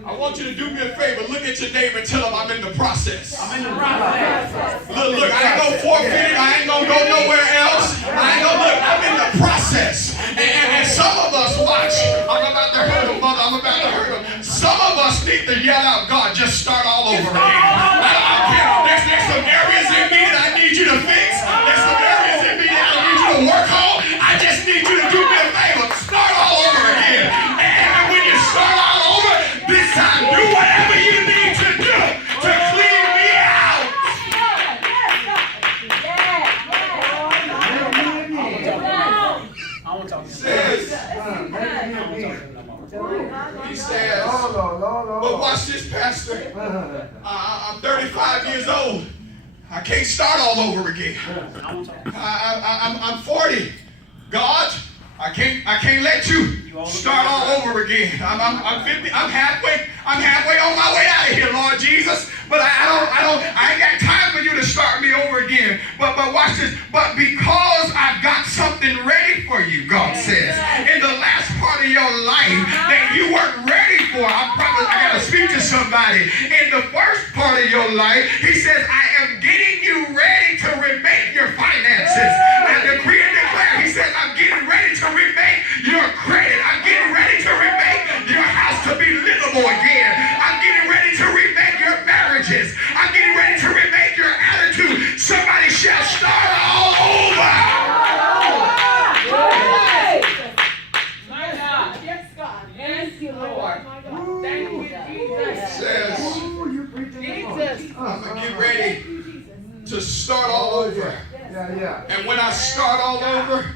I want you to do me a favor. Look at your neighbor and tell him I'm in the process. I'm in the process. Look, I ain't gonna forfeit it. I ain't gonna go nowhere else. I ain't gonna look. I'm in the process. And some of us, watch, I'm about to hurt him, mother. I'm about to hurt him. Some of us need to yell out, God, just start all over again. There's some areas in me that I need you to fix. There's some areas in me that I need you to work on. I just need you to do me a favor. Start all over again. And when you start all over, this time do whatever you need to do to clean me out. I want to talk to you. He says, but watch this, Pastor. I'm 35 years old. I can't start all over again. I'm 40. God, I can't let you start all over again. I'm 50. I'm halfway on my way out of here, Lord Jesus. But I ain't got time for you to start me over again. But watch this. But because I've got something ready for you, God says, in the last part of your life that you weren't ready for, I gotta speak to somebody. In the first part of your life, he says, I am getting you ready to remake your finances. I decree and declare, he says, I'm getting ready to remake your credit. I'm getting ready to remake your house to be livable again. I'm getting ready to remake your marriages. I'm getting ready to remake your attitude. Somebody shall start all over. My God. Yes, God. Thank you, Lord. Thank you, Jesus. Says, I'm going to get ready to start all over. Yeah. And when I start all over,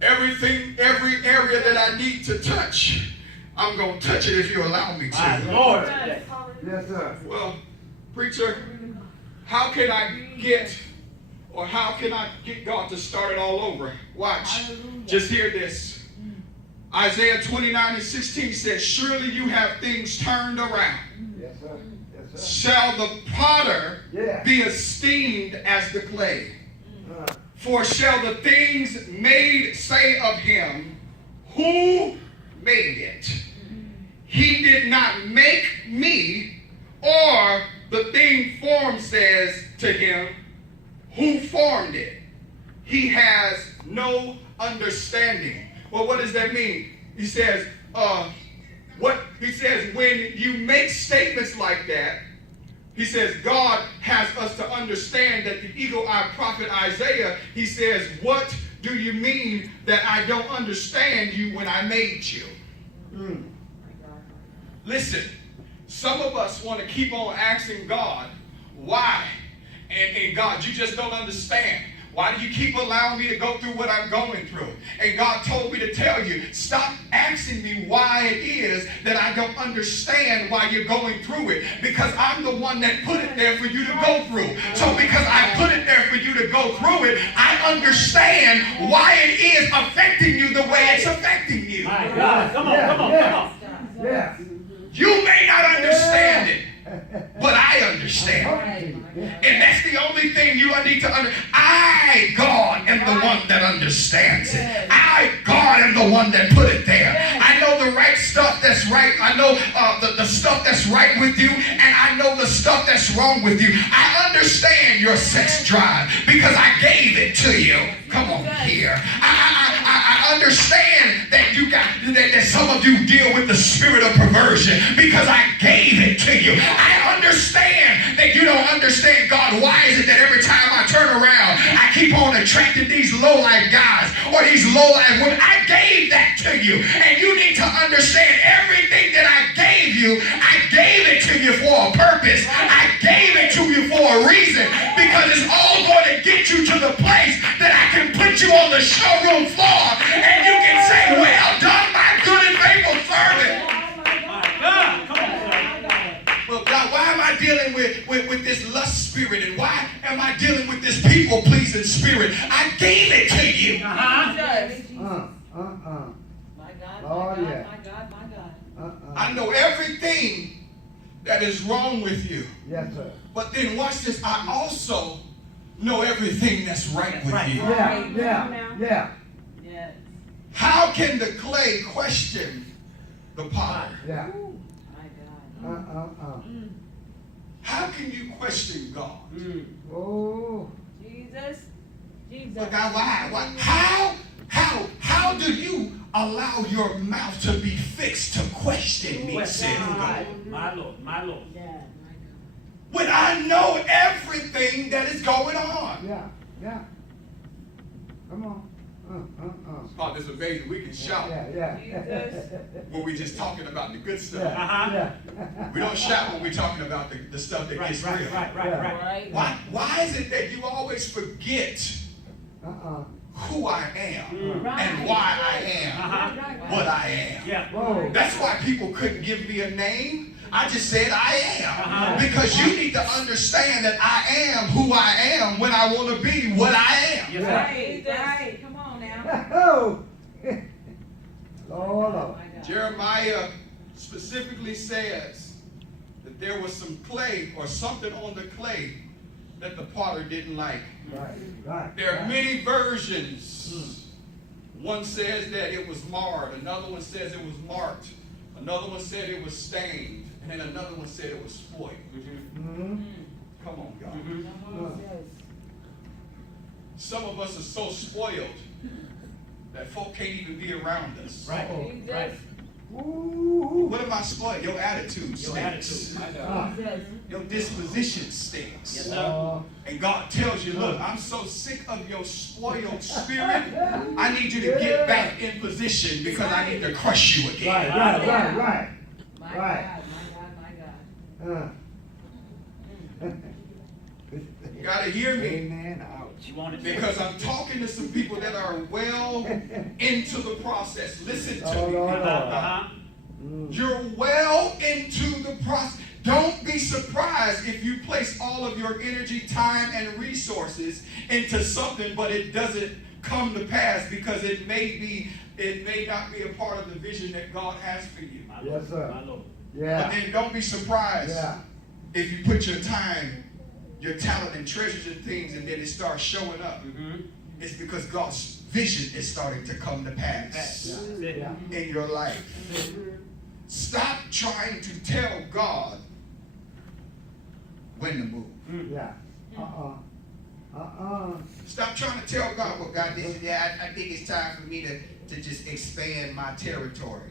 everything, every area that I need to touch, I'm going to touch it if you allow me My to. Lord. Yes, sir. Well, preacher, how can I get God to start it all over? Watch. Just hear this. Isaiah 29:16 says, surely you have things turned around. Yes, sir. Shall the potter Yeah. be esteemed as the clay? For shall the things made say of him, who made it? He did not make me. Or the thing formed says to him, who formed it? He has no understanding. Well, what does that mean? He says, What he says, when you make statements like that, he says God has us to understand that the eagle-eyed prophet Isaiah, he says, what do you mean that I don't understand you when I made you? Listen, some of us want to keep on asking God, why? And God, you just don't understand. Why do you keep allowing me to go through what I'm going through? And God told me to tell you, stop asking me why it is that I don't understand why you're going through it. Because I'm the one that put it there for you to go through. So because I put it there for you to go through it, I understand why it is affecting you the way it's affecting you. My God, come on, come on, come on. Yeah. You may not understand it, but I understand. And that's the only thing you need to understand. I, God, am the one that understands it. I, God, am the one that put it there. I know the right stuff that's right. I know the stuff that's right with you, and I know the stuff that's wrong with you. I understand your sex drive because I gave it to you. Come on here. I understand that you got that some of you deal with the spirit of perversion because I gave it to you. I understand that you don't understand, God, why is it that every time I turn around I keep on attracting these low-life guys or these low-life women? I gave that to you, and you need to understand everything that I gave you, I gave it to you for a purpose. I gave it to you for a reason, because it's all going to get you to the place that I can put you on the showroom floor and you can say, well done, my good and faithful servant. My God, come on, sir. Well, God, why am I dealing with this lust spirit, and why am I dealing with this people-pleasing spirit? I gave it to you. My God, Oh, yeah. my God, my God. I know everything that is wrong with you. Yes, sir. But then watch this. I also know everything that's right with you. Yeah, yeah, yeah. Yes. How can the clay question the potter? Yeah. My God. How can you question God? Oh. Jesus. Jesus. But God, why? How do you allow your mouth to be fixed to question me, says God? My Lord, my Lord. Yeah. When I know everything that is going on. Yeah, yeah. Come on. Oh, this is amazing. We can shout Yeah. Jesus. when we're just talking about the good stuff. Yeah. We don't shout when we're talking about the stuff that gets real. Right. Why is it that you always forget who I am and why I am what I am? Yeah. Whoa. That's why people couldn't give me a name. I just said I am. Because you need to understand that I am who I am when I want to be what I am. Yes, sir. Right. Come on now. Oh. Lord. Jeremiah specifically says that there was some clay or something on the clay that the potter didn't like. Right. There are many versions. One says that it was marred. Another one says it was marked. Another one said it was stained. And then another one said it was spoiled. Come on, God. Some of us are so spoiled that folk can't even be around us. Right. Right. Ooh. What am I spoiled? Your attitude Your stinks. attitude. Your disposition stinks. Yes, sir. And God tells you, look, I'm so sick of your spoiled spirit. I need you to get back in position because I need to crush you again. Right. My Right. God, my God. You got to hear me. Amen. Ouch. You want it? Because I'm talking to some people that are well into the process. Listen to Oh, me. Lord. You're well into the process. Don't be surprised if you place all of your energy, time, and resources into something, but it doesn't come to pass because it may not be a part of the vision that God has for you. Yes, sir. My Lord. But Yeah. then don't be surprised Yeah. if you put your time, your talent, and treasures in things, and then it starts showing up. It's because God's vision is starting to come to pass Yeah. in your life. Stop trying to tell God when to move. Yeah. Stop trying to tell God, well, God, I think it's time for me to just expand my territory.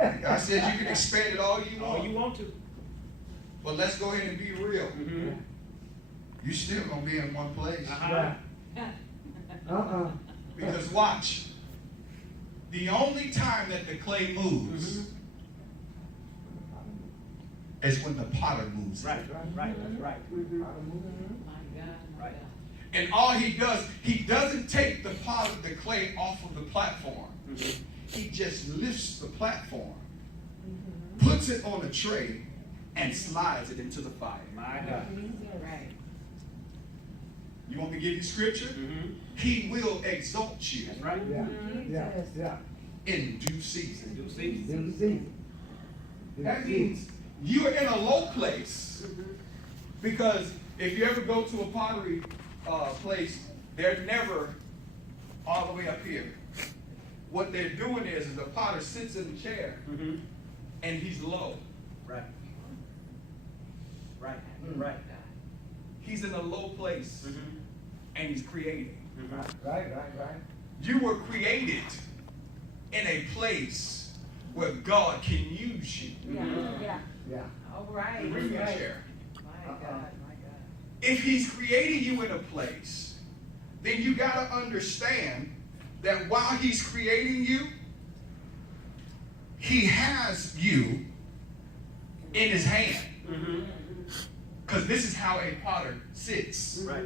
I said you can expand it all you All you want. want to. But let's go ahead and be real. Mm-hmm. You still gonna be in one place. Uh-huh. Uh-uh. Because watch. The only time that the clay moves is when the potter moves it. Right, right, that's right. My God, my Right. God. And all he does, he doesn't take the pot of the clay off of the platform. Mm-hmm. He just lifts the platform, puts it on a tray, and slides it into the fire. My God. Right. You want me to give you scripture? Mm-hmm. He will exalt you That's right. Yeah. Yeah. Yeah. in due season. You'll see. Didn't see. That means you are in a low place. Because if you ever go to a pottery place, they're never all the way up here. What they're doing is the potter sits in the chair Mm-hmm. and he's low. Right. Right. Right. He's in a low place Mm-hmm. and he's creating. Mm-hmm. Right. You were created in a place where God can use you. Yeah. Yeah. All right. Bring me a Right. chair. My God, my God. If he's creating you in a place, then you got to understand that while he's creating you, he has you in his hand. Mm-hmm. Because this is how a potter sits. Right.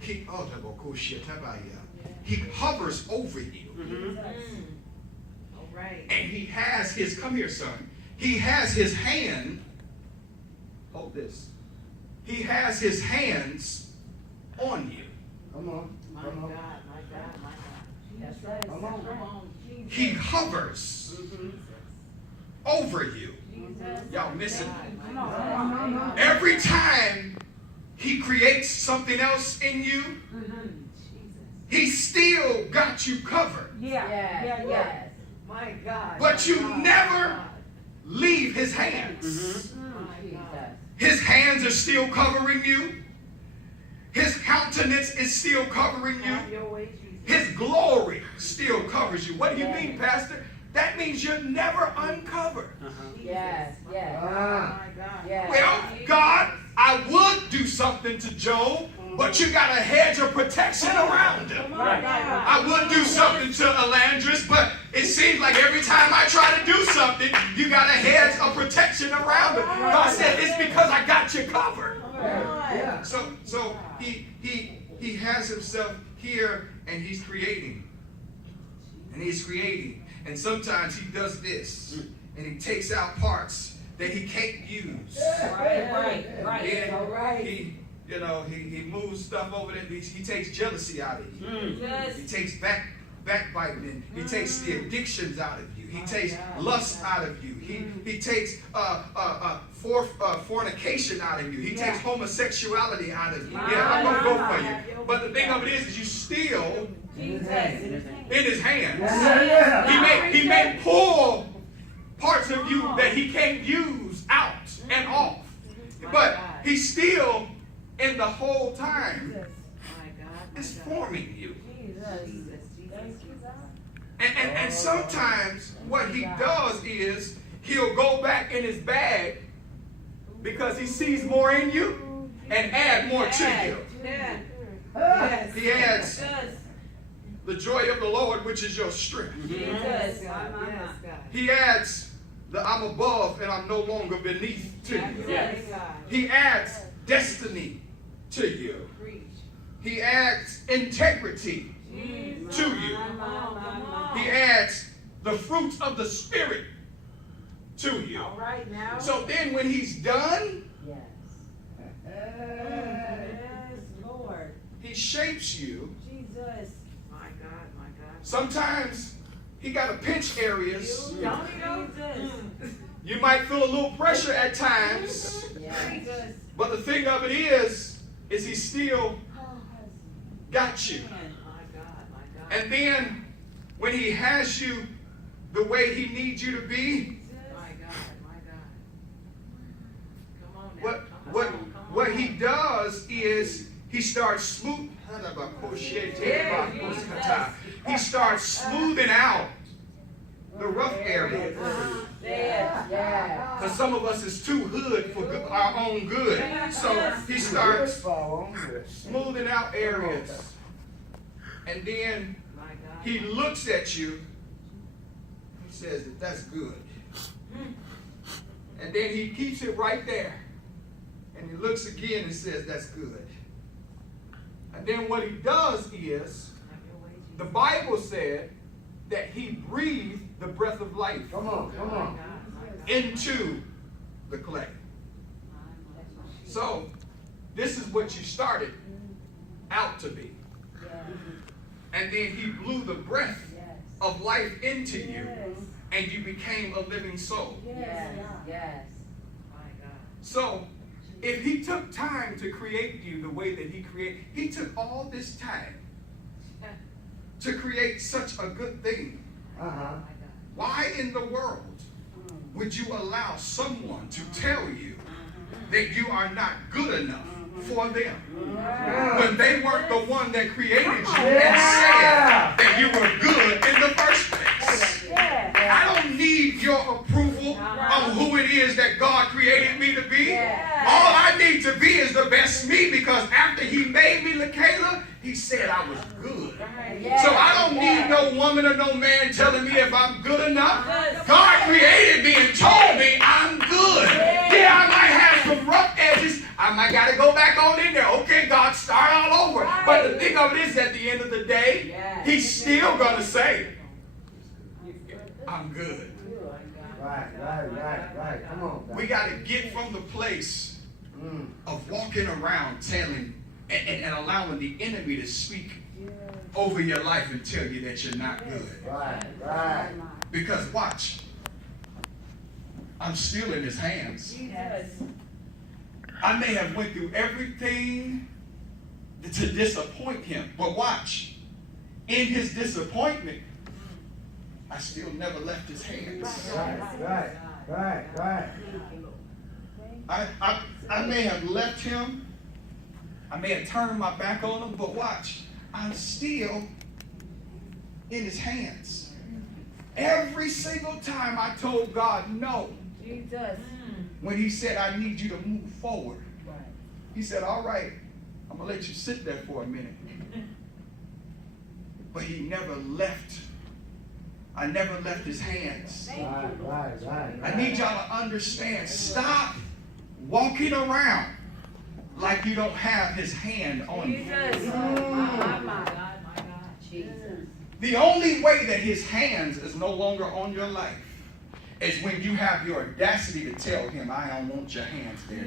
He hovers over you. Mm-hmm. All right. And he has his, come here, son. He has his hand, hold this. He has his hands on you. Come on. My Come God, on. my God, my God. That's right. Come on. Come on. Jesus. He hovers over you. Jesus. Y'all missing? Come on. Every time he creates something else in you, Jesus. he still got you covered. Yes. My God. But you my God, never my God. leave his hands. Mm-hmm. My God. His hands are still covering you. His countenance is still covering you. Have your way, Jesus. His glory still covers you. What do you mean, Pastor? That means you're never uncovered. Yes. Ah. My God. Well, God, I would do something to Job, but you got a hedge of protection around him. My God. I would do something to Elandris, but it seems like every time I try to do something, you got a hedge of protection around him. God said, it's because I got you covered. Yeah. So he has himself here and he's creating. And he's creating. And sometimes he does this. And he takes out parts that he can't use. Right. Then All right. he moves stuff over there. He takes jealousy out of you. Mm. He takes backbiting. He takes the addictions out of you. He takes lust out of you. He takes fornication out of you. He takes homosexuality out of you. Yeah, I'm gonna go for you. But the thing of it is you still Jesus. in his hands. Yeah. He may pull parts of you that he can't use out and off. But he's still in the whole time My God. is forming you. Jesus. And sometimes what he does is he'll go back in his bag because he sees more in you and add more to you. Yes. He adds the joy of the Lord, which is your strength. Jesus. He adds the I'm above and I'm no longer beneath to you. Yes. He adds destiny to you. He adds integrity to you. He adds the fruits of the Spirit to you. All right now. So then when he's done, Yes, Lord. he shapes you. Jesus. My God, my God. Sometimes he got to pinch areas. Don't Jesus. You might feel a little pressure at times, Jesus. but the thing of it is he still got you. My God, my God. And then when he has you the way he needs you to be, My God, my God. Come on now. what he does is he starts smooth. He starts smoothing out the rough areas. Yeah. Because some of us is too hood for our own good. So he starts smoothing out areas. And then he looks at you. He says that that's good. And then he keeps it right there. And he looks again and says that's good. And then what he does is, the Bible said that he breathed the breath of life into the clay. So, this is what you started out to be. And then he blew the breath of life into you, and you became a living soul. So, if he took time to create you the way that he created, he took all this time to create such a good thing. Why in the world would you allow someone to tell you that you are not good enough for them when they weren't the one that created you and said that you were good in the first place? I don't need your approval of who it is that God created me to be. All I need to be is the best me, because after he made me, LaKayla, he said I was good. So I don't need no woman or no man telling me if I'm good enough. God created me and told me I'm good. Yeah, I might have some rough edges. I might got to go back on in there. Okay, God, start all over. But the thing of it is, at the end of the day, he's still going to say, I'm good. Right. Come on. We got to get from the place of walking around telling and allowing the enemy to speak over your life and tell you that you're not good. Right. Because watch, I'm still in his hands. I may have went through everything to disappoint him, but watch, in his disappointment, I still never left his hands. Right. I may have left him. I may have turned my back on him, but watch, I'm still in his hands. Every single time I told God no, when he said, I need you to move forward, he said, all right, I'm going to let you sit there for a minute. But he never left. I never left his hands. Right. I need y'all to understand. Stop walking around like you don't have his hand on you. The only way that his hands is no longer on your life is when you have your audacity to tell him, I don't want your hands there.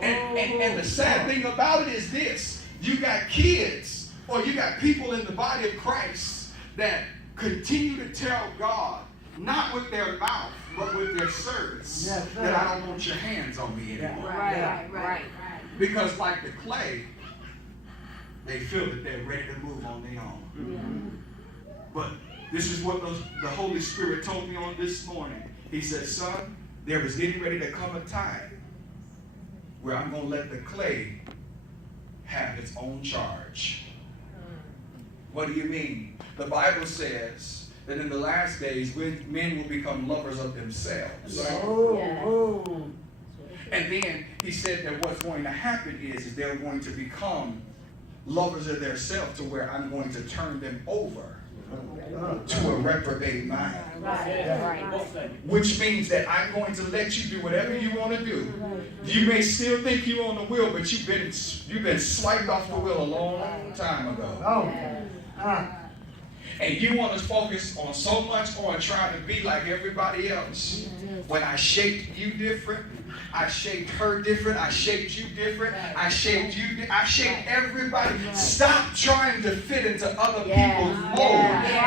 And the sad thing about it is this. You got kids, or you got people in the body of Christ that continue to tell God, not with their mouth, but with their service, that I don't want your hands on me anymore. Right. Because like the clay, they feel that they're ready to move on their own. But this is what the Holy Spirit told me on this morning. He said, son, there is getting ready to come a time where I'm going to let the clay have its own charge. What do you mean? The Bible says that in the last days, men will become lovers of themselves. And then he said that what's going to happen is they're going to become lovers of themselves, to where I'm going to turn them over to a reprobate mind. Which means that I'm going to let you do whatever you want to do. You may still think you're on the wheel, but you've been swiped off the wheel a long time ago. And you want to focus on so much on trying to be like everybody else. When I shaped you different, I shaped her different, I shaped you different, I shaped everybody. Stop trying to fit into other people's mold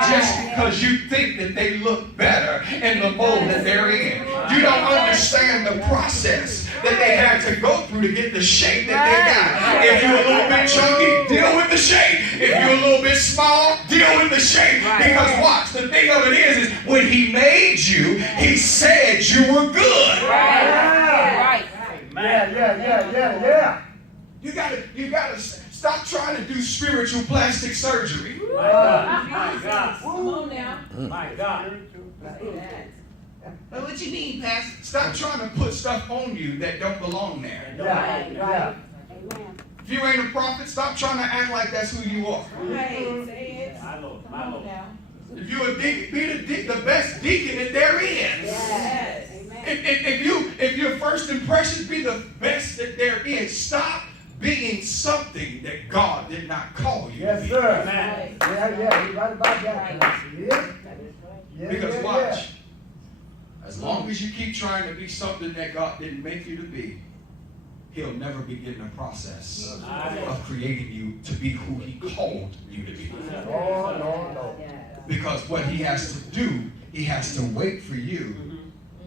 just because you think that they look better in the mold that they're in. You don't understand the process that they had to go through to get the shape that they got. If you're a little bit chunky, deal with the shape. If you're a little bit small, deal with the shape. Because watch, the thing of it is when he made you, he said you were good. Yeah. You gotta stop trying to do spiritual plastic surgery. My God. My God. Come on now. My God. But what you mean, Pastor? Stop trying to put stuff on you that don't belong there. Right. If you ain't a prophet, stop trying to act like that's who you are. Right, say it. My Lord. Come My on Lord. now. If you're a deacon, be the best deacon that there is. Yes. Amen. If your first impressions be the best that there is, stop being something that God did not call you to Yes, be. sir. Amen. Yeah, you're right about that. Yeah. Yeah, Because yeah, watch, as long as you keep trying to be something that God didn't make you to be, He'll never begin the process of creating you to be who He called you to be. yeah. No. Because what He has to do, He has to wait for you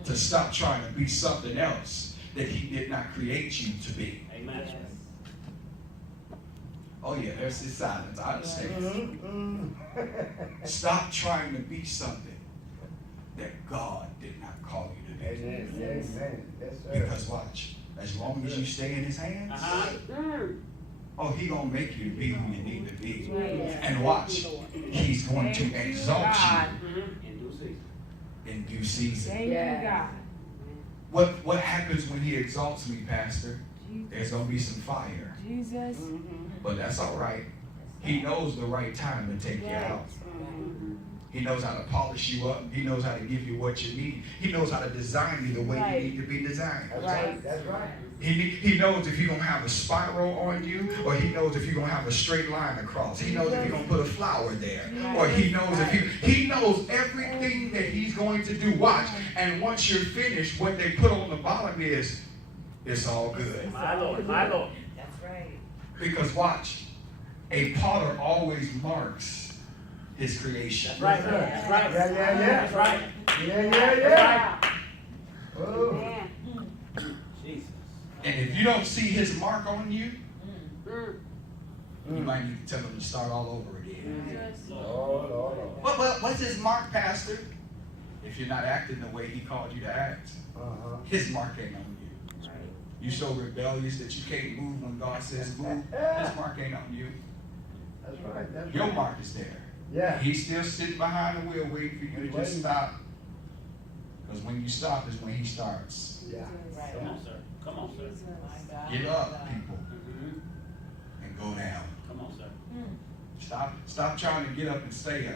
to stop trying to be something else that He did not create you to be. Amen. Oh yeah, there's this silence. I understand. Mm-hmm. Stop trying to be something that God did not call you to be. Amen. Amen. Yes, sir. Because watch, as long as you stay in His hands, Uh-huh. He gonna make you be who you need to be. Right. And watch, He's going to exalt In due season. you in due season. Thank you, God. What happens when He exalts me, Pastor? There's gonna be some fire. Jesus. But that's all right. He knows the right time to take you out. He knows how to polish you up. He knows how to give you what you need. He knows how to design you the way Right. you need to be designed. That's right. That's right. He knows if you're going to have a spiral on you, or He knows if you're going to have a straight line across. He knows if you're going to put a flower there, or He knows if He knows everything that He's going to do. Watch. And once you're finished, what they put on the bottom is, it's all good. My Lord. My Lord. That's right. Because watch, a potter always marks his creation. That's right. That's right. Yeah. That's right. Yeah. Oh. Jesus. And if you don't see His mark on you, you might need to tell Him to start all over again. Lord. What's His mark, Pastor? If you're not acting the way He called you to act, His mark ain't on you. You so rebellious that you can't move when God says move, His mark ain't on you. That's right. That's Your right. mark is there. Yeah. He's still sitting behind the wheel waiting for you to just stop. Because when you stop is when He starts. Yeah. Come on, sir. Come on, sir. Get up, people, Mhm. and go down. Come on, sir. Stop trying to get up and stay up.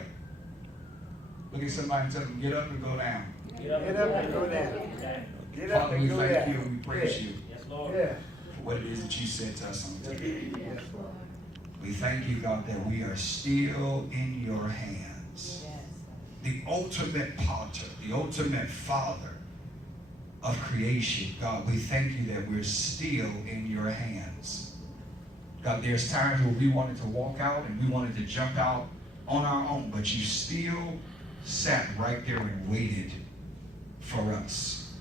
Look at somebody and tell them, get up and go down. Get up Get up and go down. Okay. Get up Father, and we go thank you down. and we praise you Yes, Lord. Yeah. for what it is that you said to us on today. Yes, Lord. We thank you, God, that we are still in your hands. The ultimate potter, the ultimate father of creation. God, we thank you that we're still in your hands. God, there's times where we wanted to walk out and we wanted to jump out on our own, but you still sat right there and waited for us.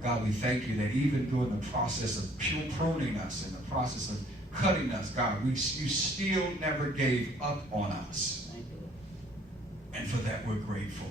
God, we thank you that even during the process of pruning us and the process of cutting us, God, you still never gave up on us. Thank you. And for that, we're grateful.